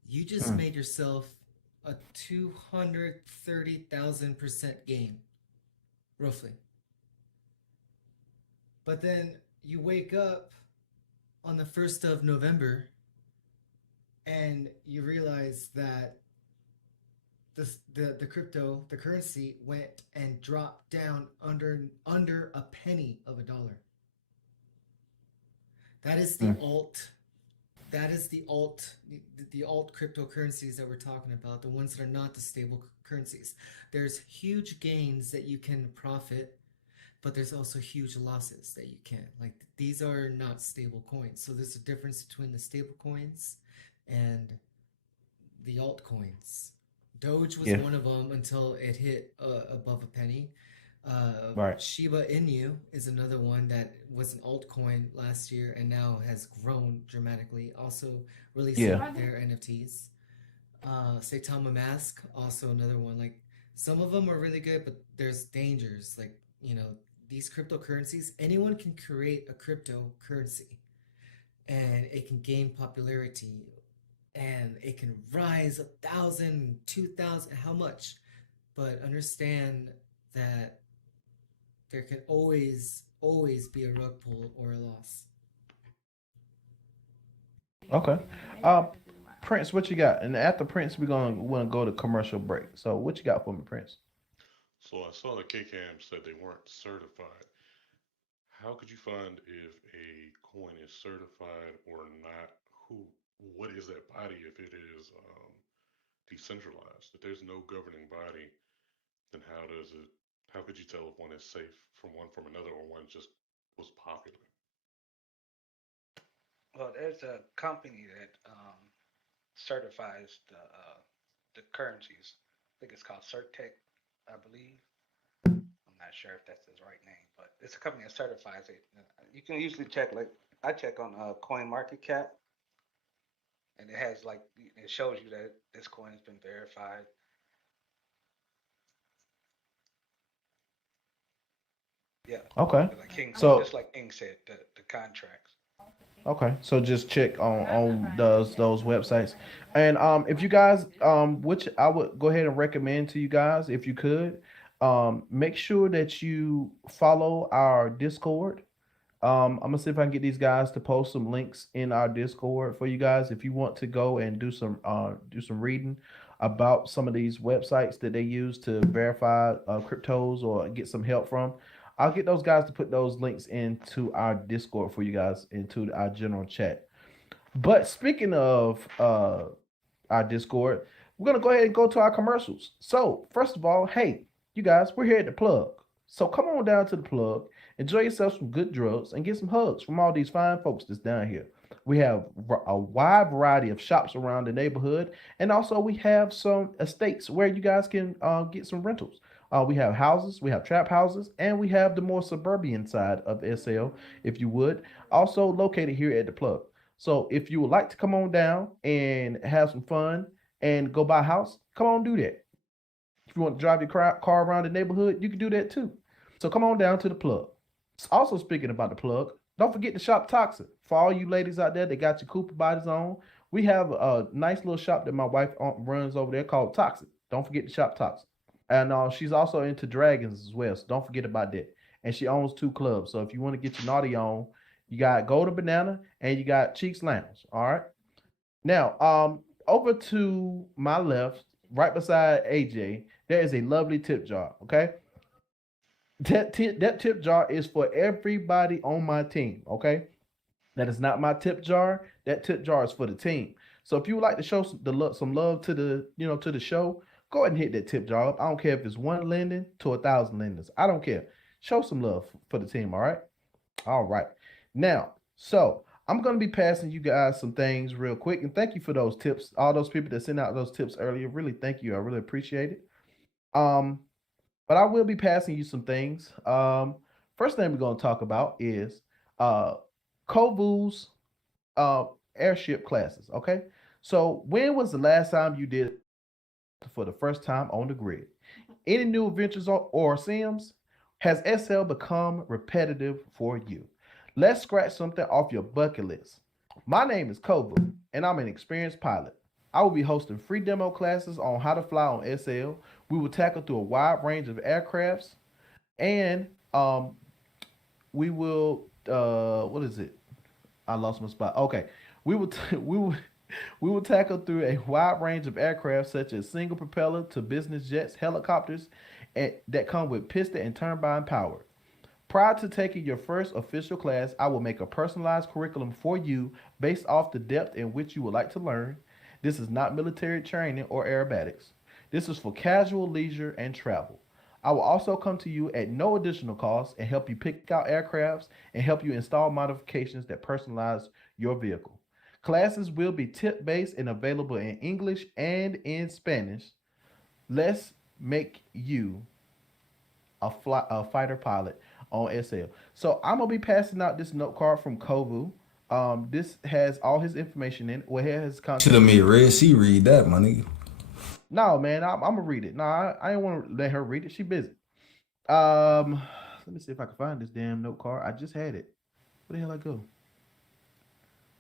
You just made yourself a 230,000% gain, roughly. But then you wake up on the 1st of November and you realize that the currency went and dropped down under a penny of a dollar. That is the alt. That is the alt cryptocurrencies that we're talking about, the ones that are not the stable currencies. There's huge gains that you can profit, but there's also huge losses that you can. Like these are not stable coins. So there's a difference between the stable coins and the altcoins. Doge was Yeah. one of them until it hit above a penny. Right. Shiba Inu is another one that was an altcoin last year and now has grown dramatically, also releasing Yeah. their NFTs. Saitama Mask, also another one. Like some of them are really good, but there's dangers. Like, these cryptocurrencies, anyone can create a cryptocurrency and it can gain popularity and it can rise 1,000, 2,000, how much? But understand that there can always be a rug pull or a loss. Okay. Prince, what you got? And after Prince, we're gonna want to go to commercial break. So what you got for me, Prince? So I saw the KCAM said they weren't certified. How could you find if a coin is certified or not? Who? What is that body if it is decentralized? If there's no governing body, is it? How could you tell if one is safe from another, or one just was popular? Well, there's a company that certifies the currencies. I think it's called Certec, I believe. I'm not sure if that's his right name, but it's a company that certifies it. You can usually check, like I check on Coin Market Cap, and it has like it shows you that this coin has been verified. Yeah, Okay. So So just like King said, the contracts. okay, so just check on those websites, and if you guys which I would go ahead and recommend to you guys if you could, make sure that you follow our Discord. I'm gonna see if I can get these guys to post some links in our Discord for you guys if you want to go and do some reading about some of these websites that they use to verify cryptos or get some help from. I'll get those guys to put those links into our Discord for you guys into our general chat. But speaking of our Discord, we're gonna go ahead and go to our commercials. So first of all, hey, you guys, we're here at the plug. So come on down to the plug, enjoy yourself some good drugs, and get some hugs from all these fine folks that's down here. We have a wide variety of shops around the neighborhood, and also we have some estates where you guys can get some rentals. We have houses, we have trap houses, and we have the more suburban side of SL, if you would, also located here at the plug. So if you would like to come on down and have some fun and go buy a house, come on do that. If you want to drive your car around the neighborhood, you can do that too. So come on down to the plug. Also speaking about the plug, don't forget to shop Toxic. For all you ladies out there that got your Cooper bodies on, we have a nice little shop that my wife runs over there called Toxic. Don't forget to shop Toxic. And she's also into dragons as well, so don't forget about that. And she owns 2 clubs. So if you want to get your naughty on, you got Golden Banana and you got Cheeks Lounge. All right. Now, over to my left, right beside AJ, there is a lovely tip jar. Okay, that tip jar is for everybody on my team. Okay, that is not my tip jar. That tip jar is for the team. So if you would like to show some love to the show, go ahead and hit that tip jar up. I don't care if it's 1 linden to 1,000 lindens. I don't care. Show some love for the team. All right. All right. Now, so I'm going to be passing you guys some things real quick. And thank you for those tips. All those people that sent out those tips earlier. Really, thank you. I really appreciate it. But I will be passing you some things. First thing we're going to talk about is Kovu's Airship Classes. Okay. So when was the last time you did for the first time on the grid? Any new adventures or sims? Has SL become repetitive for you? Let's scratch something off your bucket list. My name is Kovu, and I'm an experienced pilot. I will be hosting free demo classes on how to fly on SL. We will tackle through a wide range of aircrafts, and we will what is it? I lost my spot. Okay, we will we will tackle through a wide range of aircraft such as single propeller to business jets, helicopters, and that come with piston and turbine power. Prior to taking your first official class, I will make a personalized curriculum for you based off the depth in which you would like to learn. This is not military training or aerobatics. This is for casual leisure and travel. I will also come to you at no additional cost and help you pick out aircrafts and help you install modifications that personalize your vehicle. Classes will be tip-based and available in English and in Spanish. Let's make you a fighter pilot on SL. So I'm gonna be passing out this note card from Kovu. This has all his information in it. Well, here his contact. Should have made Red Sea read that, my nigga. No, man, I'm gonna read it. No, I didn't want to let her read it. She busy. Let me see if I can find this damn note card. I just had it. Where the hell I go?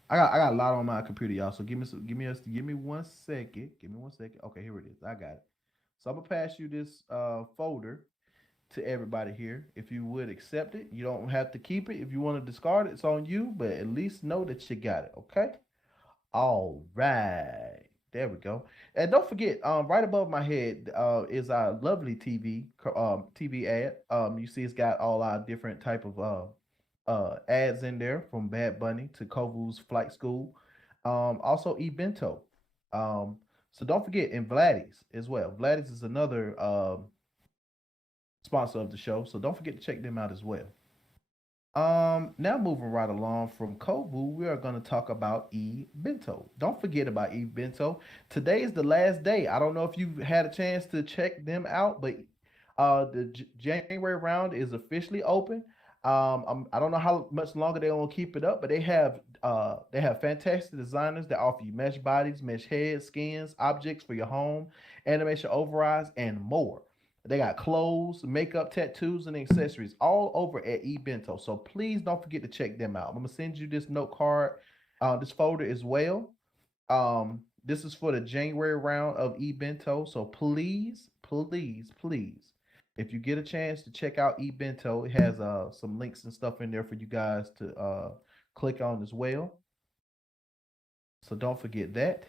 I got a lot on my computer, y'all. So give me 1 second. Give me 1 second. Okay, here it is. I got it. So I'm gonna pass you this folder to everybody here. If you would accept it, you don't have to keep it. If you want to discard it, it's on you. But at least know that you got it. Okay. All right. There we go. And don't forget, right above my head is our lovely TV ad. You see, it's got all our different type of ads in there, from Bad Bunny to Kovu's Flight School, also eBento. So don't forget, and Vladdy's as well. Vladdy's is another sponsor of the show. So don't forget to check them out as well. Now moving right along from Kobu, we are going to talk about eBento. Don't forget about eBento. Today is the last day. I don't know if you've had a chance to check them out, but the January round is officially open. I don't know how much longer they're gonna keep it up, but they have fantastic designers that offer you mesh bodies, mesh heads, skins, objects for your home, animation overrides, and more. They got clothes, makeup, tattoos, and accessories all over at eBento. So please don't forget to check them out. I'm gonna send you this note card, this folder as well. This is for the January round of eBento. So please, please, please, if you get a chance to check out eBento, it has some links and stuff in there for you guys to click on as well. So don't forget that.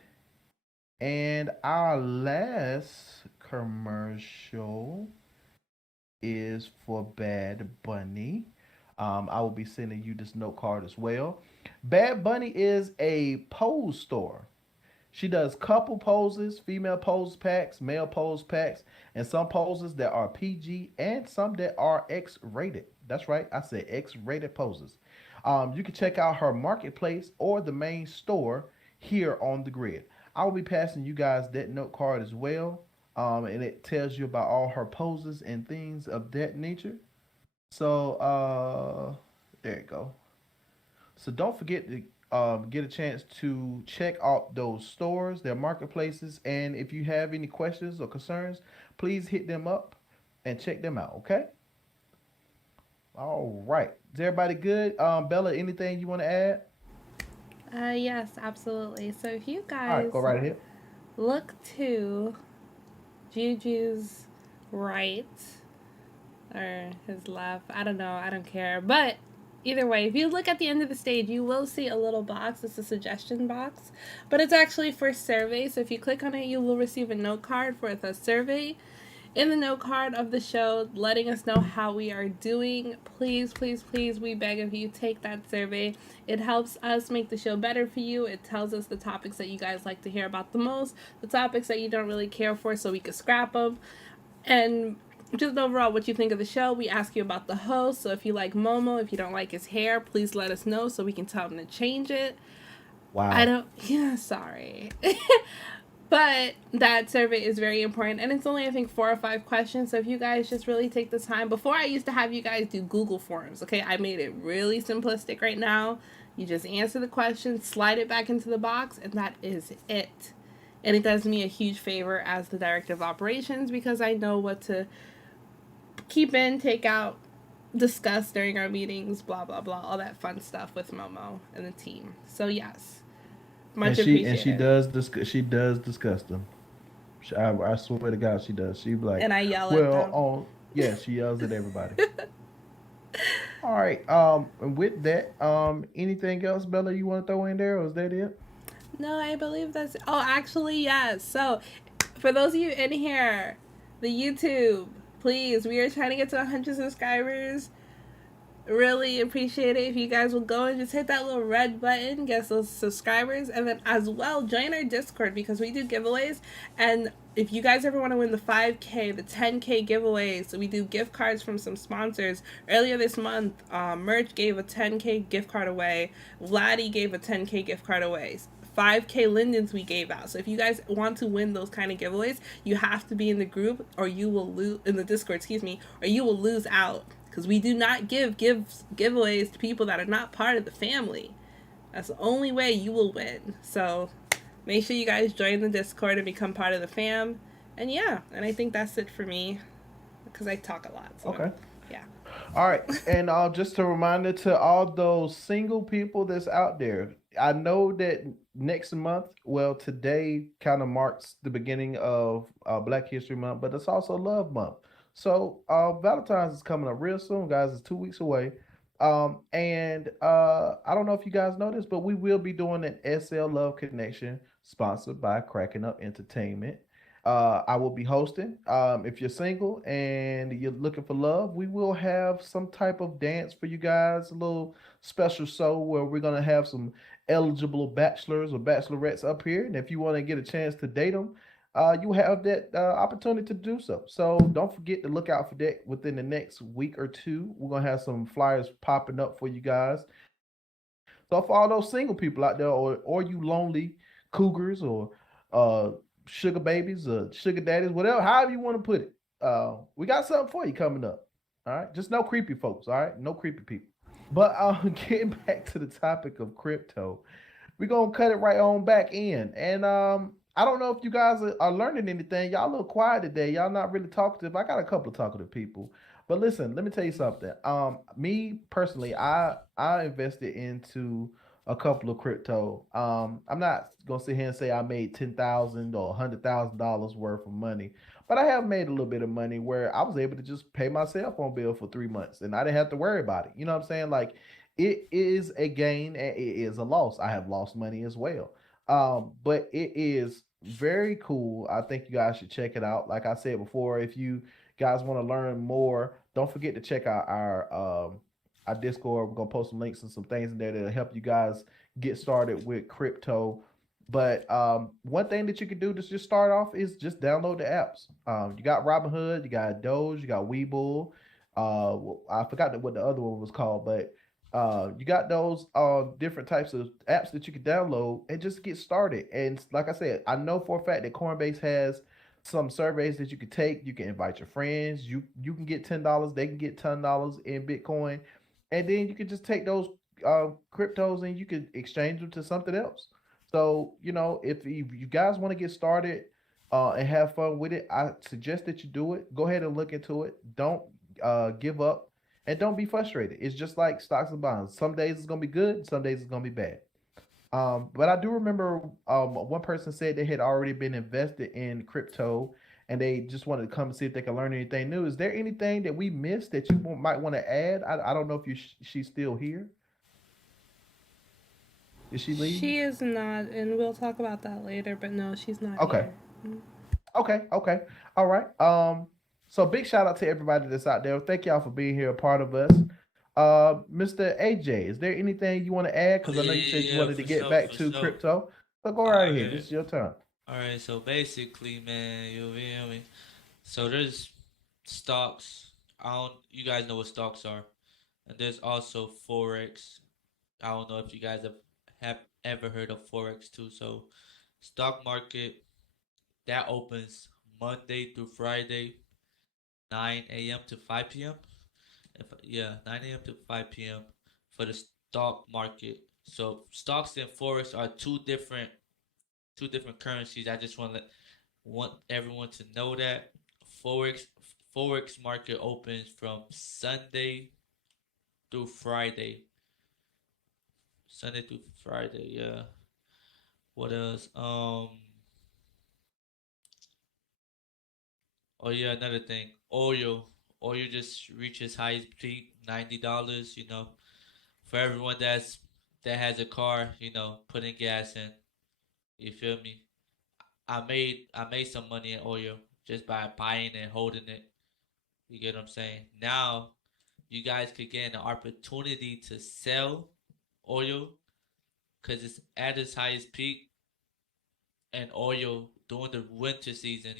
And our last commercial is for Bad Bunny. I will be sending you this note card as well. Bad Bunny is a pose store. She does couple poses, female pose packs, male pose packs, and some poses that are PG and some that are X-rated. That's right, I said X-rated poses. You can check out her marketplace or the main store here on the grid. I will be passing you guys that note card as well, and it tells you about all her poses and things of that nature. So there you go. So don't forget to get a chance to check out those stores, their marketplaces, and if you have any questions or concerns, please hit them up and check them out. Okay. All right. Is everybody good? Bella, anything you want to add? Yes, absolutely. So if you All right, guys go right ahead. look to Juju's right or his left, I don't know, I don't care. But either way, if you look at the end of the stage, you will see a little box. It's a suggestion box, but it's actually for survey. So if you click on it, you will receive a note card for the survey. In the note card of the show, letting us know how we are doing. Please, please, please, we beg of you, take that survey. It helps us make the show better for you. It tells us the topics that you guys like to hear about the most, the topics that you don't really care for, so we can scrap them. And just overall what you think of the show. We ask you about the host. So if you like Momo, if you don't like his hair, please let us know so we can tell him to change it. Wow. Sorry. But that survey is very important, and it's only, I think, 4 or 5 questions. So if you guys just really take the time, before I used to have you guys do Google Forms, okay? I made it really simplistic right now. You just answer the question, slide it back into the box, and that is it. And it does me a huge favor as the director of operations because I know what to keep in, take out, discuss during our meetings, blah, blah, blah, all that fun stuff with Momo and the team. So yes. Much appreciated. She does discuss them. I swear to God, she does. She be like, and I yell at them. Yeah, she yells at everybody. All right. And with that, anything else, Bella, you want to throw in there, or is that it? No, I believe that's. Oh, actually, yes. So, for those of you in here, the YouTube, please, we are trying to get to 100 subscribers. Really appreciate it if you guys will go and just hit that little red button, get those subscribers, and then as well join our Discord because we do giveaways. And if you guys ever want to win the 5K, the 10K giveaways, so we do gift cards from some sponsors. Earlier this month, Merch gave a 10K gift card away. Vladdy gave a 10K gift card away. 5K lindens we gave out. So if you guys want to win those kind of giveaways, you have to be in the group, or you will lose in the Discord, or you will lose out. Because we do not give giveaways to people that are not part of the family. That's the only way you will win. So make sure you guys join the Discord and become part of the fam. And yeah, and I think that's it for me. Because I talk a lot. So okay. Yeah. All right. And just a reminder to all those single people that's out there. I know that next month, well, today kind of marks the beginning of Black History Month, but it's also Love Month. So Valentine's is coming up real soon, guys. It's 2 weeks away. And I don't know if you guys know this, but we will be doing an SL Love Connection sponsored by Cracking Up Entertainment. I will be hosting. If you're single and you're looking for love, we will have some type of dance for you guys, a little special show where we're going to have some eligible bachelors or bachelorettes up here. And if you want to get a chance to date them, you have that opportunity to do so. So don't forget to look out for that within the next week or two. We're gonna have some flyers popping up for you guys. So for all those single people out there, or you lonely cougars, or uh sugar babies, or sugar daddies, whatever, however you want to put it, we got something for you coming up. All right, just no creepy folks. All right, no creepy people. But getting back to the topic of crypto, we're gonna cut it right on back in. And I don't know if you guys are learning anything. Y'all a little quiet today. Y'all not really talkative. I got a couple of talkative people. But listen, let me tell you something. Me personally, I invested into a couple of crypto. I'm not gonna sit here and say I made 10,000 or $100,000 worth of money, but I have made a little bit of money where I was able to just pay my cell phone bill for 3 months, and I didn't have to worry about it. You know what I'm saying? Like, it is a gain and it is a loss. I have lost money as well. But it is very cool. I think you guys should check it out. Like I said before, if you guys want to learn more, don't forget to check out our Discord. We're gonna post some links and some things in there that'll help you guys get started with crypto. But one thing that you can do to just start off is just download the apps. You got Robinhood, you got Doge, you got Webull. I forgot what the other one was called, but you got those different types of apps that you can download and just get started. And like I said, I know for a fact that Coinbase has some surveys that you can take. You can invite your friends. You can get $10. They can get $10 in Bitcoin, and then you can just take those cryptos and you can exchange them to something else. So if you guys want to get started and have fun with it, I suggest that you do it. Go ahead and look into it. Don't give up, and don't be frustrated. It's just like stocks and bonds. Some days it's gonna be good, some days it's gonna be bad. But I do remember one person said they had already been invested in crypto and they just wanted to come and see if they can learn anything new. Is there anything that we missed that you might want to add? I don't know if she's still here. Is she leaving? She is not, and we'll talk about that later. But no, she's not. Okay. Here. Okay. All right. So big shout out to everybody that's out there. Thank y'all for being here, a part of us. Mr. AJ, is there anything you want to add? Because I know you said you wanted to get back to crypto. So go right ahead. This is your turn. All right. So basically, man, you feel me? So there's stocks. You guys know what stocks are, and there's also forex. I don't know if you guys have ever heard of forex too. So stock market that opens Monday through Friday, 9 a.m. to 5 p.m. 9 a.m. to 5 p.m. for the stock market. So stocks and forex are two different currencies. I just want everyone to know that forex market opens from Sunday through Friday. Sunday through Friday, yeah. What else? Oh yeah, another thing. Oil just reached its highest peak, $90. For everyone that has a car, putting gas in. You feel me? I made some money in oil just by buying and holding it. You get what I'm saying? Now, you guys could get an opportunity to sell oil because it's at its highest peak, and oil during the winter season,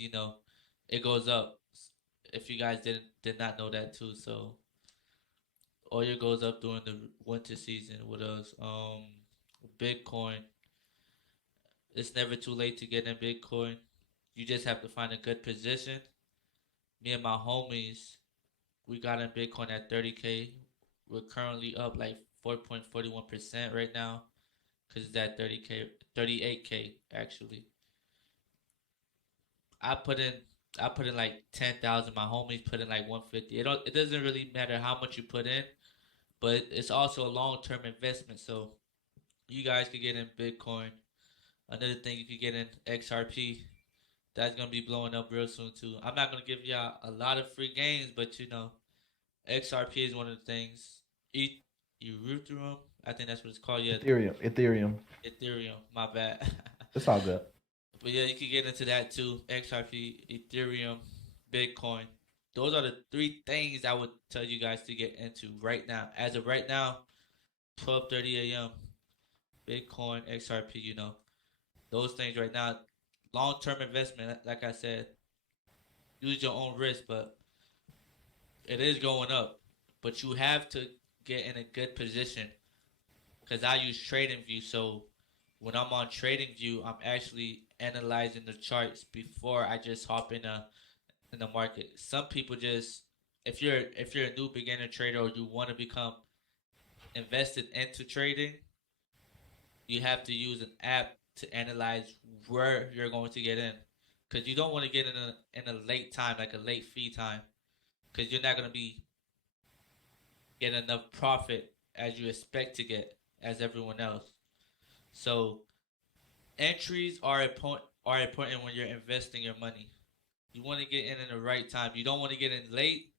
it goes up. If you guys did not know that too, so oil goes up during the winter season. What else? Bitcoin. It's never too late to get in Bitcoin. You just have to find a good position. Me and my homies, we got in Bitcoin at 30K. We're currently up like 4.41% right now because it's at 30K, 38K actually. I put in like 10,000. My homies put in like 150. It doesn't really matter how much you put in, but it's also a long-term investment. So you guys could get in Bitcoin. Another thing, you could get in XRP. That's gonna be blowing up real soon too. I'm not gonna give y'all a lot of free games, but XRP is one of the things. Ethereum, I think that's what it's called. Yeah. Ethereum. My bad. It's all good. But yeah, you can get into that too. XRP, Ethereum, Bitcoin. Those are the three things I would tell you guys to get into right now. As of right now, 12:30 a.m. Bitcoin, XRP. Those things right now. long-term investment, like I said, use your own risk, but it is going up. But you have to get in a good position because I use TradingView. So when I'm on TradingView, I'm actually analyzing the charts before I just hop in the market. Some people just if you're a new beginner trader or you want to become invested into trading, you have to use an app to analyze where you're going to get in, because you don't want to get in a late time, like a late fee time, because you're not going to be getting enough profit as you expect to get as everyone else. So entries are important when you're investing your money. You want to get in the right time. You don't want to get in late,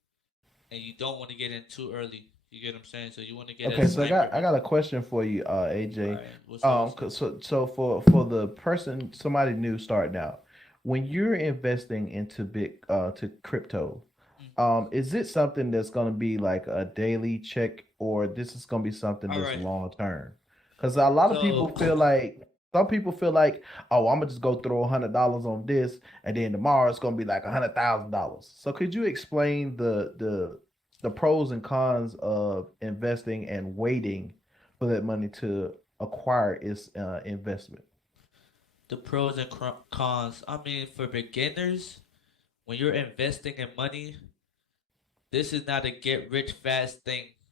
and you don't want to get in too early. You get what I'm saying? So you want to get Okay, as so I sniper. got a question for you, All AJ. right. What's up? 'Cause so for the person, somebody new starting out, when you're investing into to crypto, is it something that's gonna be like a daily check, or this is gonna be something All that's right. long term? Because a lot of people So feel like some people feel like, oh, I'm gonna just go throw $100 on this, and then tomorrow it's gonna be like $100,000. So could you explain the pros and cons of investing and waiting for that money to acquire its investment? the pros and cons. I mean, for beginners, when you're investing in money, this is not a get rich fast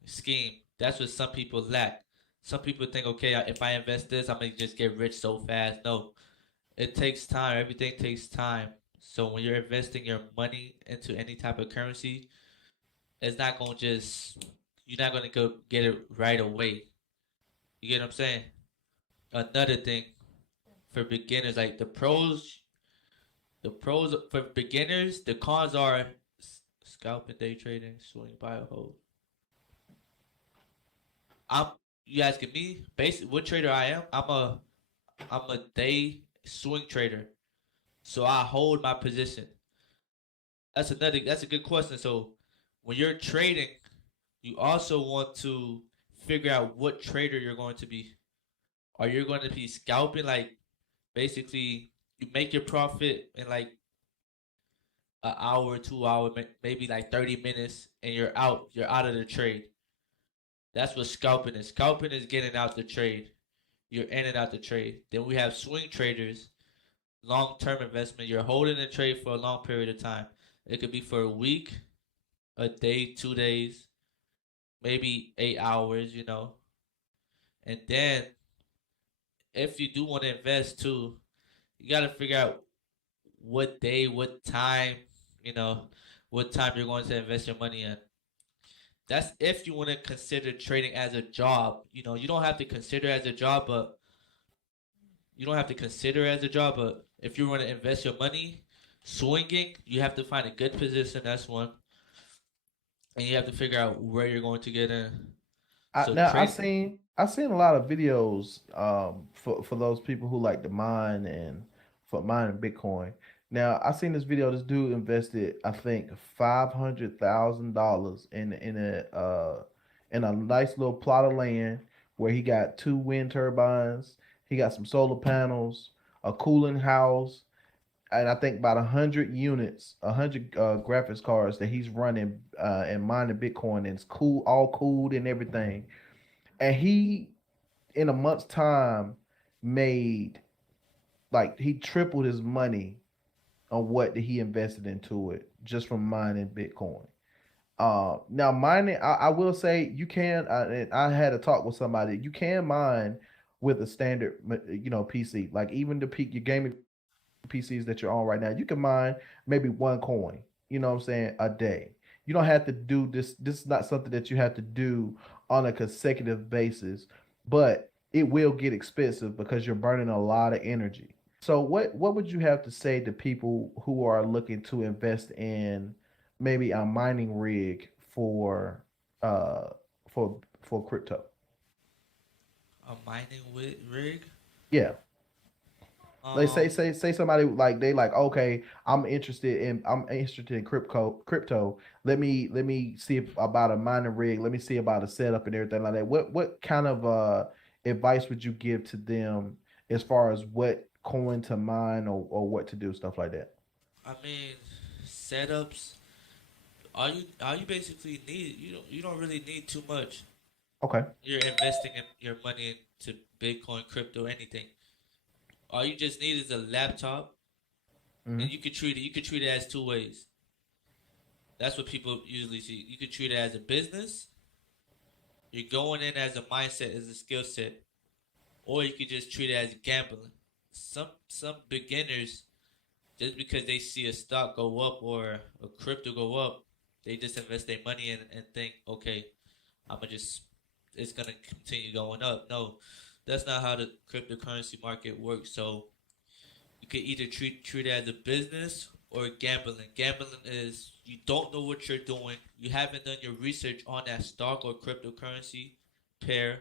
scheme. That's what some people lack. Some people think, okay, if I invest this, I'm gonna just get rich so fast. No, it takes time. Everything takes time. So when you're investing your money into any type of currency, it's not gonna just you're not gonna go get it right away. You get what I'm saying? Another thing for beginners, like the pros for beginners, the cons are scalping, day trading, swing, buy, or hold. I'm you asking me, basically what trader I am? I'm a day swing trader, so I hold my position. That's a good question. So when you're trading, you also want to figure out what trader you're going to be. Are you going to be scalping, like basically you make your profit in like an hour, 2 hour, maybe like 30 minutes, and you're out. You're out of the trade. That's what scalping is. Scalping is getting out the trade. You're in and out the trade. Then we have swing traders, long term investment. You're holding the trade for a long period of time. It could be for a week, a day, 2 days, maybe 8 hours, And then if you do want to invest too, you got to figure out what day, what time, you know, what time you're going to invest your money in. That's if you want to consider trading as a job. You don't have to consider it as a job, but if you want to invest your money swinging, you have to find a good position. That's one, and you have to figure out where you're going to get in. I, So now trade. I seen a lot of videos for those people who like to mine and for mining Bitcoin. Now I seen this video. This dude invested, I think, $500,000 in a nice little plot of land where he got two wind turbines. He got some solar panels, a cooling house, and I think about 100 units, 100 graphics cards that he's running and mining Bitcoin, and it's cool, all cooled and everything. And he, in a month's time, made like he tripled his money on what he invested into it just from mining Bitcoin. Now mining, I will say you can. And I had a talk with somebody. You can mine with a standard, PC. Like even the peak your gaming PCs that you're on right now, you can mine maybe one coin, you know what I'm saying, a day. You don't have to do this. This is not something that you have to do on a consecutive basis, but it will get expensive because you're burning a lot of energy. So what would you have to say to people who are looking to invest in maybe a mining rig uh for crypto? A mining rig. Yeah. Like Um, say somebody like they like, okay, I'm interested in crypto. Let me see about a mining rig. Let me see about a setup and everything like that. What kind of advice would you give to them as far as what coin to mine or what to do, stuff like that? I mean, setups. All you basically need, you don't really need too much. Okay. You're investing in your money into Bitcoin, crypto, anything. All you just need is a laptop, and Hmm. you could treat it as two ways. That's what people usually see. You could treat it as a business. You're going in as a mindset, as a skill set, or you could just treat it as gambling. Some beginners, just because they see a stock go up or a crypto go up, they just invest their money in and think, okay, I'm gonna just it's gonna continue going up. No, that's not how the cryptocurrency market works. So you could either treat it as a business or gambling. Gambling is you don't know what you're doing. You haven't done your research on that stock or cryptocurrency pair.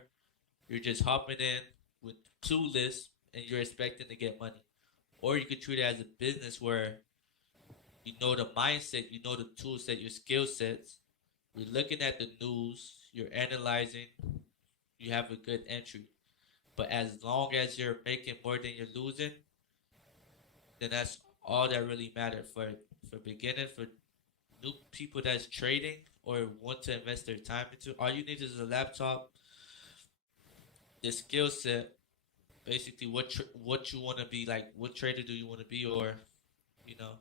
You're just hopping in with clueless and you're expecting to get money. Or you could treat it as a business where you know the mindset, you know the tool set, your skill sets. You're looking at the news, you're analyzing, you have a good entry. But as long as you're making more than you're losing, then that's all that really matters for beginning, for new people that's trading or want to invest their time into. All you need is a laptop, the skill set, basically what you want to be like. What trader do you want to be, or you know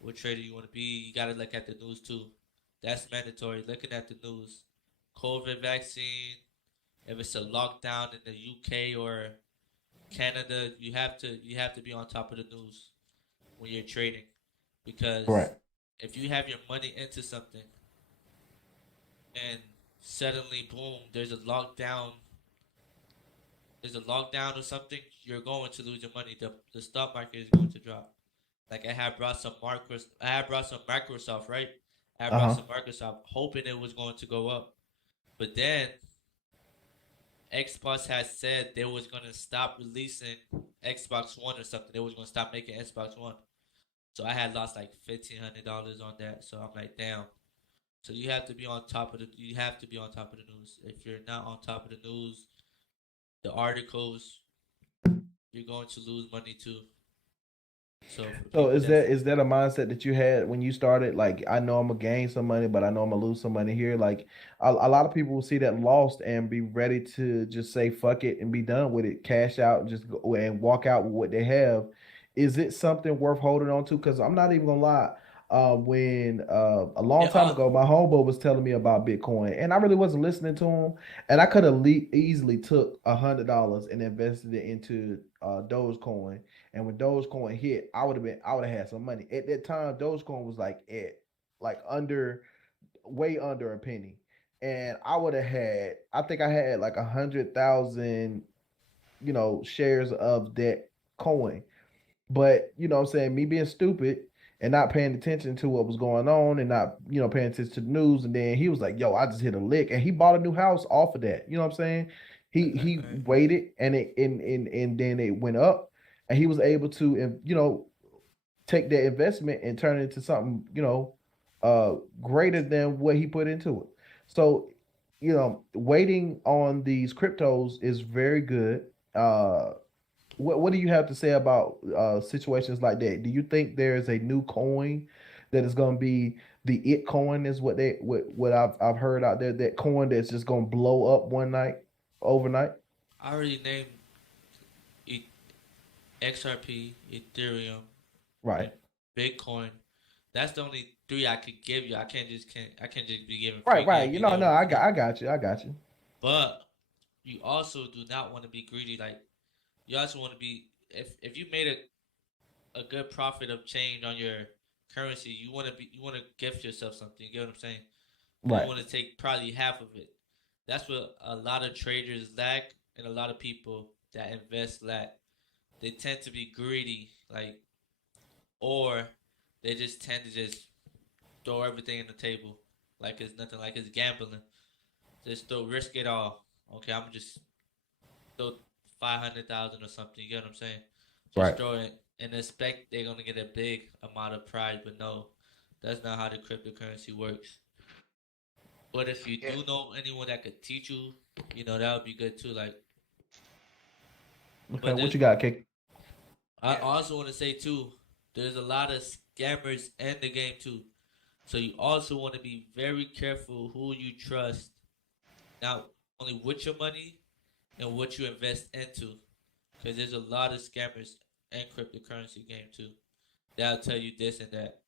what trader you want to be? You gotta look at the news too. That's mandatory. Looking at the news, COVID vaccine. If it's a lockdown in the UK or Canada, you have to be on top of the news when you're trading, Right. because if you have your money into something and suddenly boom, there's a lockdown or something, you're going to lose your money. The stock market is going to drop. Like I had brought some Microsoft, right? I had Uh brought huh. some Microsoft hoping it was going to go up. But then Xbox has said they was gonna stop releasing Xbox One or something. They was gonna stop making Xbox One. So I had lost like $1,500 on that. So I'm like, damn. So you have to be on top of the news. If you're not on top of the news, the articles, you're going to lose money too. So for So people that's is that a mindset that you had when you started? Like, I know I'm gonna gain some money, but I know I'm gonna lose some money here. Like, a lot of people will see that lost and be ready to just say fuck it and be done with it, cash out, and just go and walk out with what they have. Is it something worth holding on to? Because I'm not even gonna lie. When a long yeah, time ago, my homeboy was telling me about Bitcoin, and I really wasn't listening to him. And I could have easily took $100 and invested it into Dogecoin, and when Dogecoin hit, I would have had some money. At that time, Dogecoin was like at like under way under a penny. And I would have had I think I had like 100,000, shares of that coin. But what I'm saying, me being stupid and not paying attention to what was going on and not, paying attention to the news. And then he was like, yo, I just hit a lick. And he bought a new house off of that. You know what I'm saying? He Okay. waited and then it went up and he was able to take that investment and turn it into something, greater than what he put into it. So, waiting on these cryptos is very good. What do you have to say about situations like that? Do you think there is a new coin that is going to be the it coin? Is what I've heard out there, that coin that's just going to blow up one night, overnight? I already named E- XRP, Ethereum, Right, and Bitcoin. That's the only three I could give you. I can't just be giving free right. game. You You know, get no, what I'm saying? I got you, I got you. But you also do not want to be greedy. Like you also want to be if you made a good profit of change on your currency, you want to gift yourself something. You get what I'm saying? You don't Right, want to take probably half of it. That's what a lot of traders lack, and a lot of people that invest lack. They tend to be greedy, like, or they just tend to just throw everything on the table, like it's nothing, like it's gambling. Just throw risk it all. Okay, I'm just throw 500,000 or something. You get what I'm saying? Just right. throw it and expect they're gonna get a big amount of prize, but no, that's not how the cryptocurrency works. But if you Yeah. do know anyone that could teach you, that would be good too. Like, Okay, but what there's you got, Kick? I Yeah. also want to say too, there's a lot of scammers in the game too. So you also want to be very careful who you trust, not only with your money and what you invest into, because there's a lot of scammers in cryptocurrency game too. That'll tell you this and that.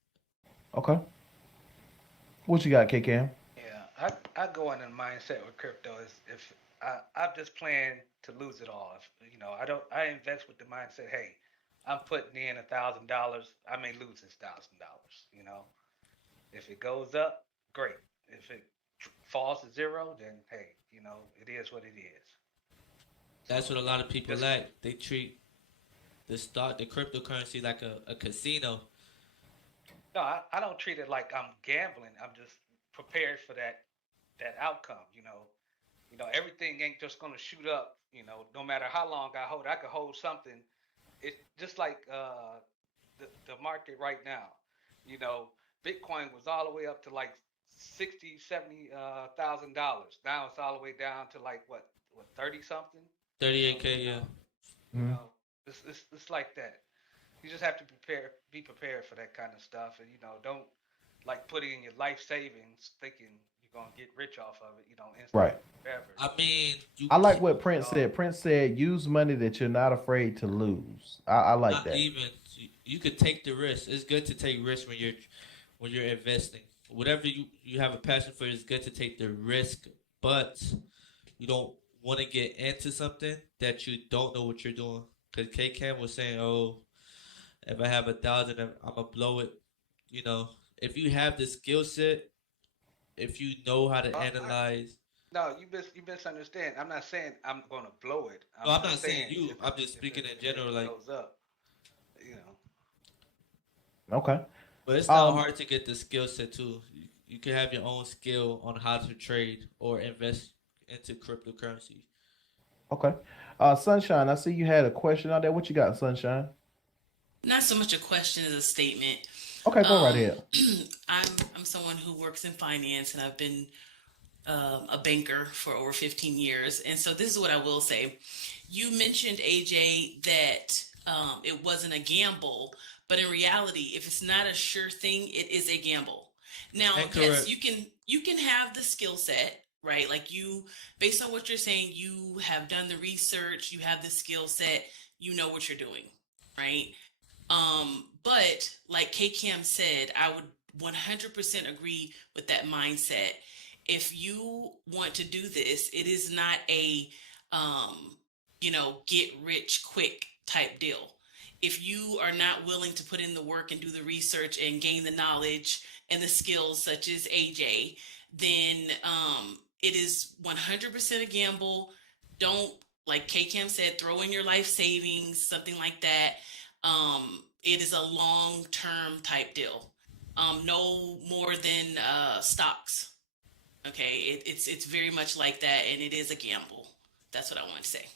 Okay. What you got, K Cam? Yeah, I go in the mindset with crypto is if I'm just planning to lose it all. If, I invest with the mindset, hey, I'm putting in $1,000. I may lose this $1,000. If it goes up, great. If it falls to zero, then hey, it is what it is. That's So what a lot of people just lack. They treat the cryptocurrency like a casino. no, I don't treat it like I'm gambling. I'm just prepared for that outcome. Everything ain't just gonna shoot up. No matter how long I hold, I could hold something. It's just like the market right now. You know, Bitcoin was all the way up to like 60, 70 thousand dollars. Now it's all the way down to like what 30 something. So 38K, yeah. you know, it's like that. You just have to be prepared for that kind of stuff, and don't like put it in your life savings thinking you're gonna get rich off of it. Right. Instantly, forever. I mean, you I like can't, what Prince said. Prince said, "Use money that you're not afraid to lose." I like not that. even you could take the risk. It's good to take risks when you're investing. Whatever you have a passion for, it's good to take the risk, but you don't want to get into something that you don't know what you're doing. Because K Cam was saying, "Oh, if I have 1,000, I'm gonna blow it." You know, if you have the skill set, if you know how to analyze. No, you misunderstand. I'm not saying I'm gonna blow it. No, I'm I'm not just saying saying you. I'm just speaking in if general. it Like, goes up, you know. Okay. but it's not Um. hard to get the skill set too. You can have your own skill on how to trade or invest into cryptocurrency. Okay. Sunshine, I see you had a question out there. What you got, Sunshine? Not so much a question as a statement. Okay, go right Um, ahead. I'm someone who works in finance, and I've been a banker for over 15 years. And so this is what I will say. You mentioned, AJ, that it wasn't a gamble, but in reality, if it's not a sure thing, it is a gamble. Now, yes, Incorrect. you can have the skill set, right? Like based on what you're saying, you have done the research, you have the skill set, you know what you're doing, right? But like K Cam said, I would 100% agree with that mindset. If you want to do this, it is not a, get rich quick type deal. If you are not willing to put in the work and do the research and gain the knowledge and the skills, such as AJ, then it is 100% a gamble. Don't, like K Cam said, throw in your life savings, something like that. It is a long term type deal. No more than stocks. Okay, it's very much like that, and it is a gamble. That's what I want to say.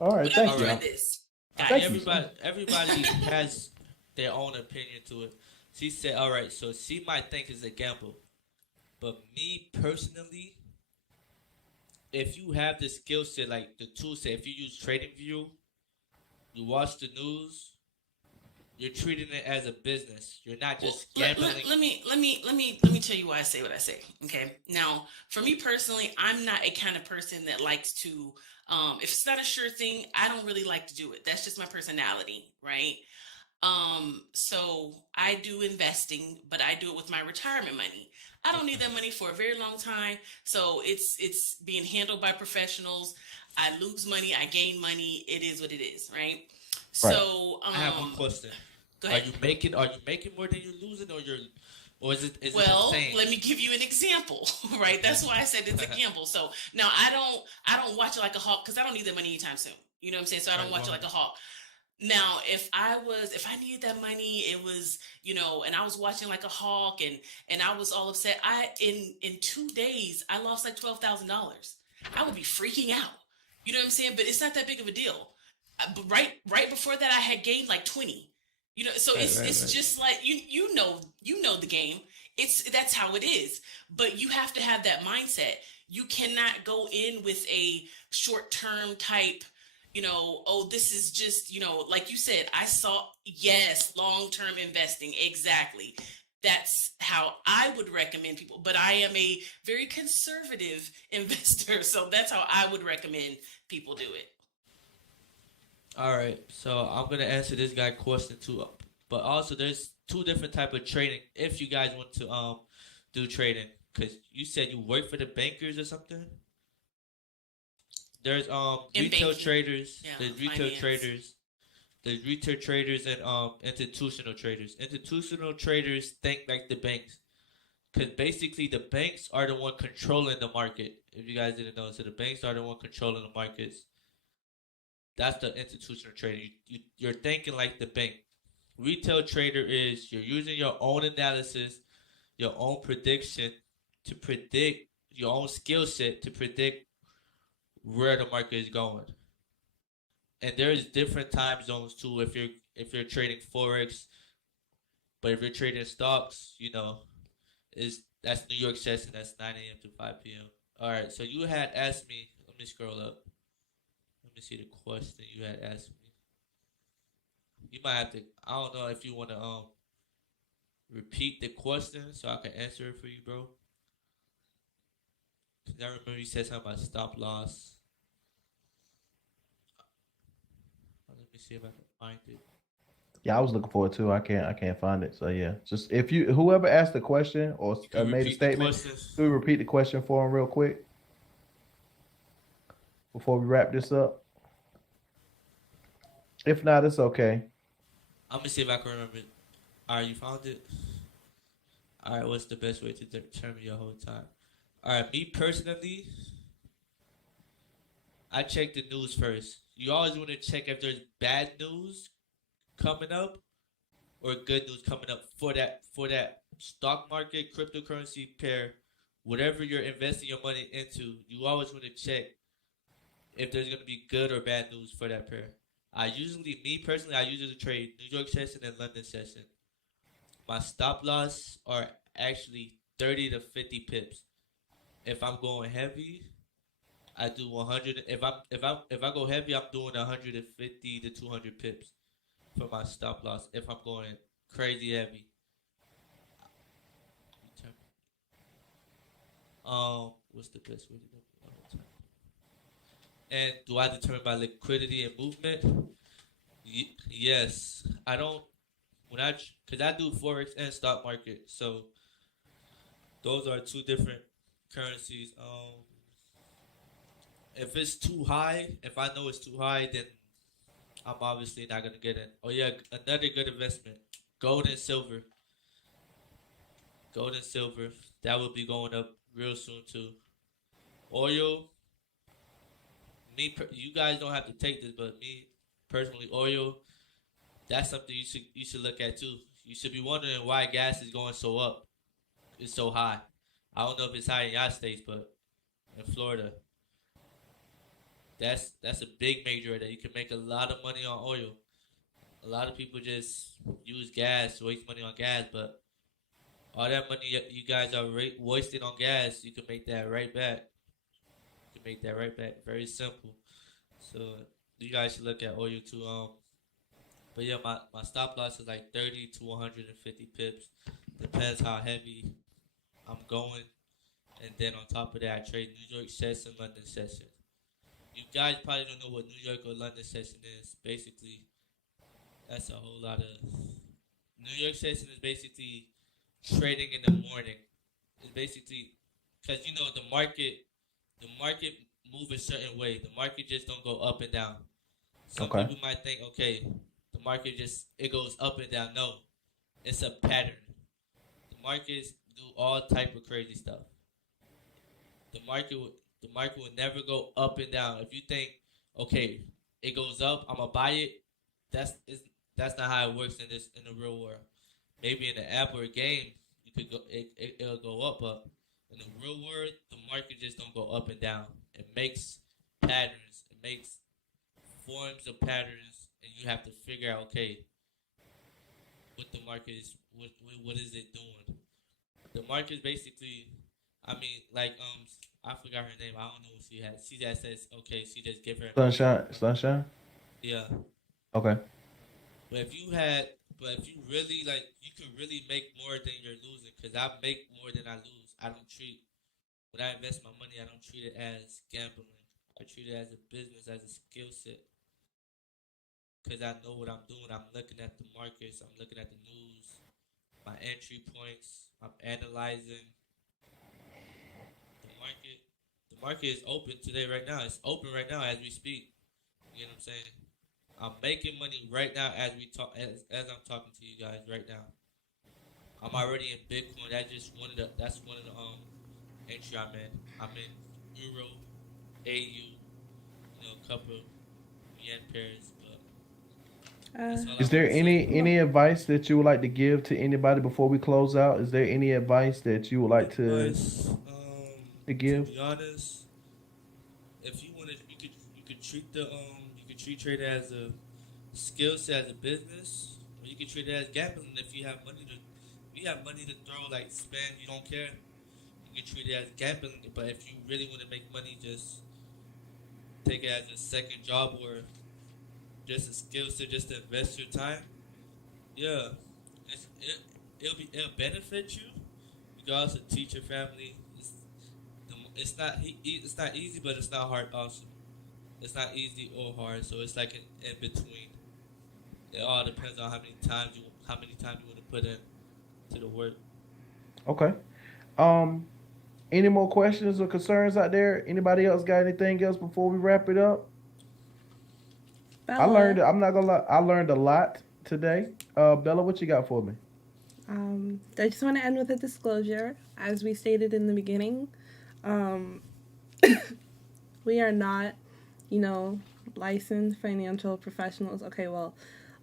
All right, But thank I've you. enjoyed this, I Thank guys. you. everybody has their own opinion to it. She said, "All right, so she might think it's a gamble, but me personally, if you have the skill set, like the tool set, if you use TradingView, you watch the news, you're treating it as a business. You're not Well, just let, gambling." let me tell you why I say what I say. Okay. Now, for me personally, I'm not a kind of person that likes to, if it's not a sure thing, I don't really like to do it. That's just my personality, right? So I do investing, but I do it with my retirement money. I don't need that money for a very long time. So it's being handled by professionals. I lose money, I gain money. It is what it is, right? Right. So I have one question. go Are ahead. you making more than you're losing, or is it the Well, same? let me give you an example, right? That's why I said it's a gamble. So now I don't watch it like a hawk because I don't need that money anytime soon. You know what I'm saying? So I don't watch it like a hawk. Now, if I needed that money, it was, and I was watching like a hawk and I was all upset. In 2 days, I lost like $12,000. I would be freaking out. You know what I'm saying? But it's not that big of a deal. But right before that, I had gained like 20. So it's just like you know the game. That's how it is. But you have to have that mindset. You cannot go in with a short term type, oh, this is just, like you said, I saw, yes, long-term investing. Exactly. That's how I would recommend people. But I am a very conservative investor. So that's how I would recommend people do it. All right, so I'm gonna answer this guy question too, but also there's two different type of trading. If you guys want to do trading, because you said you work for the bankers or something. There's In retail banking. traders. Yeah, There's retail finance. traders. There's retail traders and institutional traders. Institutional traders think like the banks, because basically the banks are the one controlling the market. If you guys didn't know, so the banks are the one controlling the markets. That's the institutional trader. You're thinking like the bank. Retail trader is you're using your own analysis, your own prediction to predict your own skill set to predict where the market is going. And there's different time zones too if you're trading forex, but if you're trading stocks, is that's New York session, that's 9 a.m. to 5 p.m. All right, so you had asked me, let me scroll up. Let me see the question you had asked me. You might have to, I don't know if you want to repeat the question so I can answer it for you, bro. Cause I remember you said something about stop loss. Let me see if I can find it. Yeah, I was looking for it too. I can't find it. So yeah, just if whoever asked the question or made a repeat the statement, questions? do we repeat the question for him real quick before we wrap this up? If not, it's okay. I'm gonna see if I can remember it. All right, you found it. All right, what's the best way to determine your whole time? All right, me personally, I check the news first. You always want to check if there's bad news coming up or good news coming up for that stock market, cryptocurrency pair, whatever you're investing your money into. You always want to check if there's gonna be good or bad news for that pair. I usually trade New York session and London session. My stop loss are actually 30 to 50 pips. If I'm going heavy, I do 100. If I go heavy, I'm doing 150 to 200 pips for my stop loss. If I'm going crazy heavy, what's the best way to do it? And do I determine by liquidity and movement? Yes, I don't. Because I do forex and stock market, so those are two different currencies. If it's too high, if I know it's too high, then I'm obviously not gonna get it. Oh yeah, another good investment: gold and silver. Gold and silver, that will be going up real soon too. Oil, you guys don't have to take this, but me personally, oil, that's something you should look at too. You should be wondering why gas is going so up. It's so high. I don't know if it's high in y'all states, but in Florida, that's a big major that you can make a lot of money on oil. A lot of people just use gas, waste money on gas, but all that money you guys are wasting on gas, you can make that right back. You can make that right back. Very simple. So you guys should look at oil too. But yeah, my stop loss is like 30 to 150 pips. Depends how heavy I'm going. And then on top of that, I trade New York session, London session. You guys probably don't know what New York or London session is. Basically, that's a whole lot of. New York session is basically trading in the morning. It's basically because the market move a certain way. The market just don't go up and down. Some Okay. people might think, okay, the market it goes up and down. No, it's a pattern. The markets do all type of crazy stuff. The market will never go up and down. If you think, okay, it goes up, I'm gonna buy it. That's not how it works in the real world. Maybe in an app or a game, you could go it'll go up, but in the real world, the market just don't go up and down. It makes patterns. It makes forms of patterns, and you have to figure out, okay, what the market is, what is it doing? The market is basically, I mean, like I forgot her name. I don't know what she had. She just says, okay, she just give her. Sunshine. Yeah. Okay. But if you had, but if you really like, you can really make more than you're losing. Cause I make more than I lose. I don't treat when I invest my money. I don't treat it as gambling. I treat it as a business, as a skill set. Cause I know what I'm doing. I'm looking at the markets. I'm looking at the news. My entry points. I'm analyzing the market. The market is open today, right now. It's open right now as we speak. You know what I'm saying? I'm making money right now as we talk. As I'm talking to you guys right now. I'm already in Bitcoin. That's one of the entry I'm in. I'm in Euro, AU, a couple yen pairs, but that's all I Is want there to say. any advice that you would like to give to anybody before we close out? Is there any advice that you would like Advice, to to give? be honest, if you want to, you could treat you could treat trade as a skill set, as a business, or you could treat it as gambling. If you have money to throw, like spend, you don't care. You can treat it as gambling. But if you really want to make money, just take it as a second job or just a skill set, just to invest your time. Yeah, it'll benefit you. You can also teach your family. It's not easy, but it's not hard also. It's not easy or hard, so it's like in between. It all depends on how many times you want to put in to the work. Okay. Um, any more questions or concerns out there? Anybody else got anything else before we wrap it up? I learned. Bella, I'm not gonna lie. I learned a lot today. Bella, what you got for me? I just want to end with a disclosure. As we stated in the beginning, um, we are not, licensed financial professionals. Okay, well,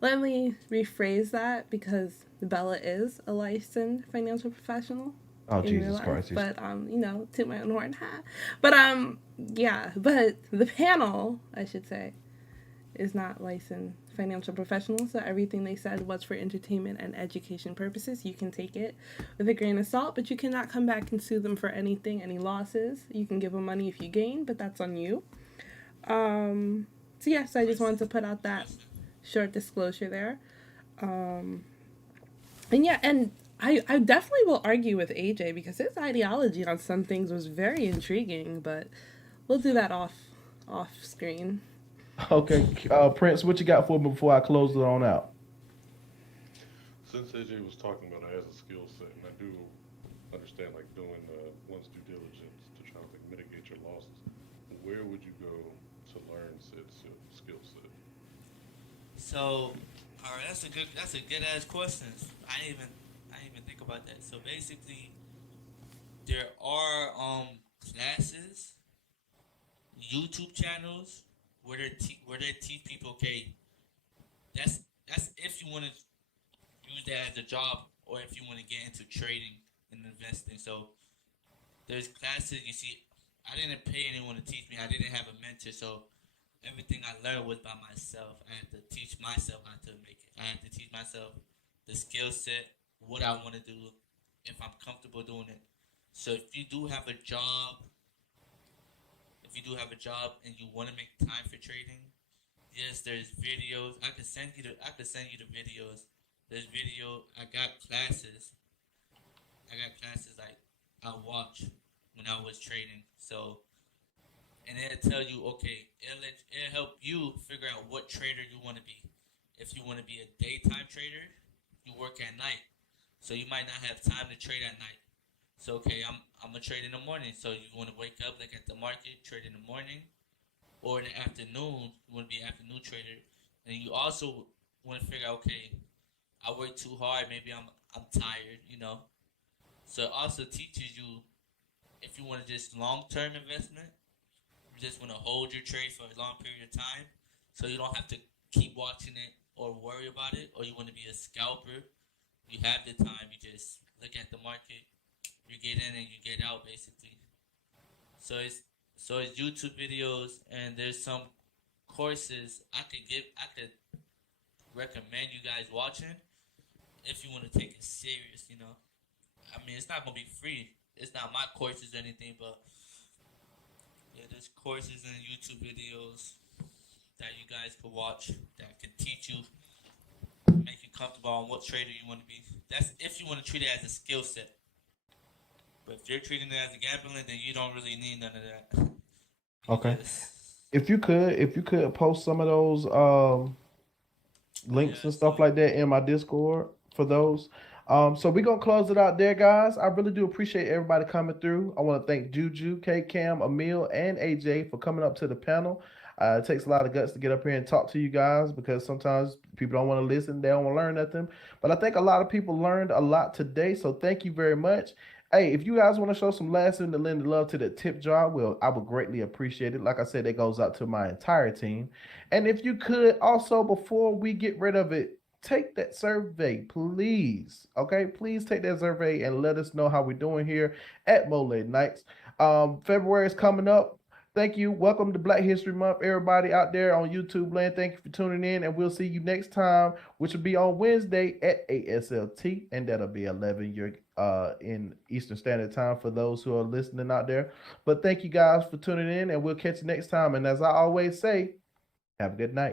let me rephrase that because Bella is a licensed financial professional Oh, in real Jesus life. Christ! But toot my own horn. But yeah. But the panel, I should say, is not licensed financial professionals, so everything they said was for entertainment and education purposes. You can take it with a grain of salt, but you cannot come back and sue them for anything, any losses. You can give them money if you gain, but that's on you. So yes, I just wanted to put out that short disclosure there. And yeah, and I definitely will argue with AJ because his ideology on some things was very intriguing, but we'll do that off screen. Okay, Prince, what you got for me before I close it on out? Since AJ was talking about it as a skill set, and I do understand like doing one's due diligence to try to like mitigate your losses, where would you go to learn said skill set? So, all right, that's a good ass question. I didn't even think about that. So basically, there are classes, YouTube channels where they teach people. Okay, that's if you want to use that as a job or if you want to get into trading and investing. So there's classes. You see, I didn't pay anyone to teach me. I didn't have a mentor, so everything I learned was by myself. I had to teach myself how to make it. I had to teach myself the skill set, what I want to do, if I'm comfortable doing it. So if you do have a job, and you want to make time for trading, yes, there's videos. I could send you the videos. There's video. I got classes like I watch when I was trading. So, and it'll tell you, okay, it'll help you figure out what trader you want to be. If you want to be a daytime trader, you work at night, so you might not have time to trade at night. So okay, I'm gonna trade in the morning. So you want to wake up, look at the market, trade in the morning, or in the afternoon. You want to be an afternoon trader, and you also want to figure out, okay, I work too hard. Maybe I'm tired. So it also teaches you if you want to just long-term investment, you just want to hold your trade for a long period of time, so you don't have to keep watching it or worry about it, or you want to be a scalper, you have the time, you just look at the market, you get in and you get out basically. So it's YouTube videos, and there's some courses I could recommend you guys watching if you want to take it serious. I mean, it's not gonna be free. It's not my courses or anything, but there's courses and YouTube videos that you guys can watch that can teach you, make you comfortable on what trader you want to be. That's if you want to treat it as a skill set. But if you're treating it as a gambling, then you don't really need none of that. Okay. If you could post some of those links and stuff like that in my Discord for those. So we're gonna close it out there, guys. I really do appreciate everybody coming through. I want to thank Juju, K Cam, Emil, and AJ for coming up to the panel. It takes a lot of guts to get up here and talk to you guys because sometimes people don't want to listen, they don't want to learn nothing. But I think a lot of people learned a lot today. So thank you very much. Hey, if you guys want to show some last minute lend love to the tip jar, well, I would greatly appreciate it. Like I said, that goes out to my entire team. And if you could also, before we get rid of it, take that survey, please. Okay, please take that survey and let us know how we're doing here at Mo Late Nights. February is coming up. Thank you. Welcome to Black History Month, everybody out there on YouTube land. Thank you for tuning in, and we'll see you next time, which will be on Wednesday at ASLT, and that'll be 11 in Eastern Standard Time for those who are listening out there. But thank you guys for tuning in, and we'll catch you next time. And as I always say, have a good night.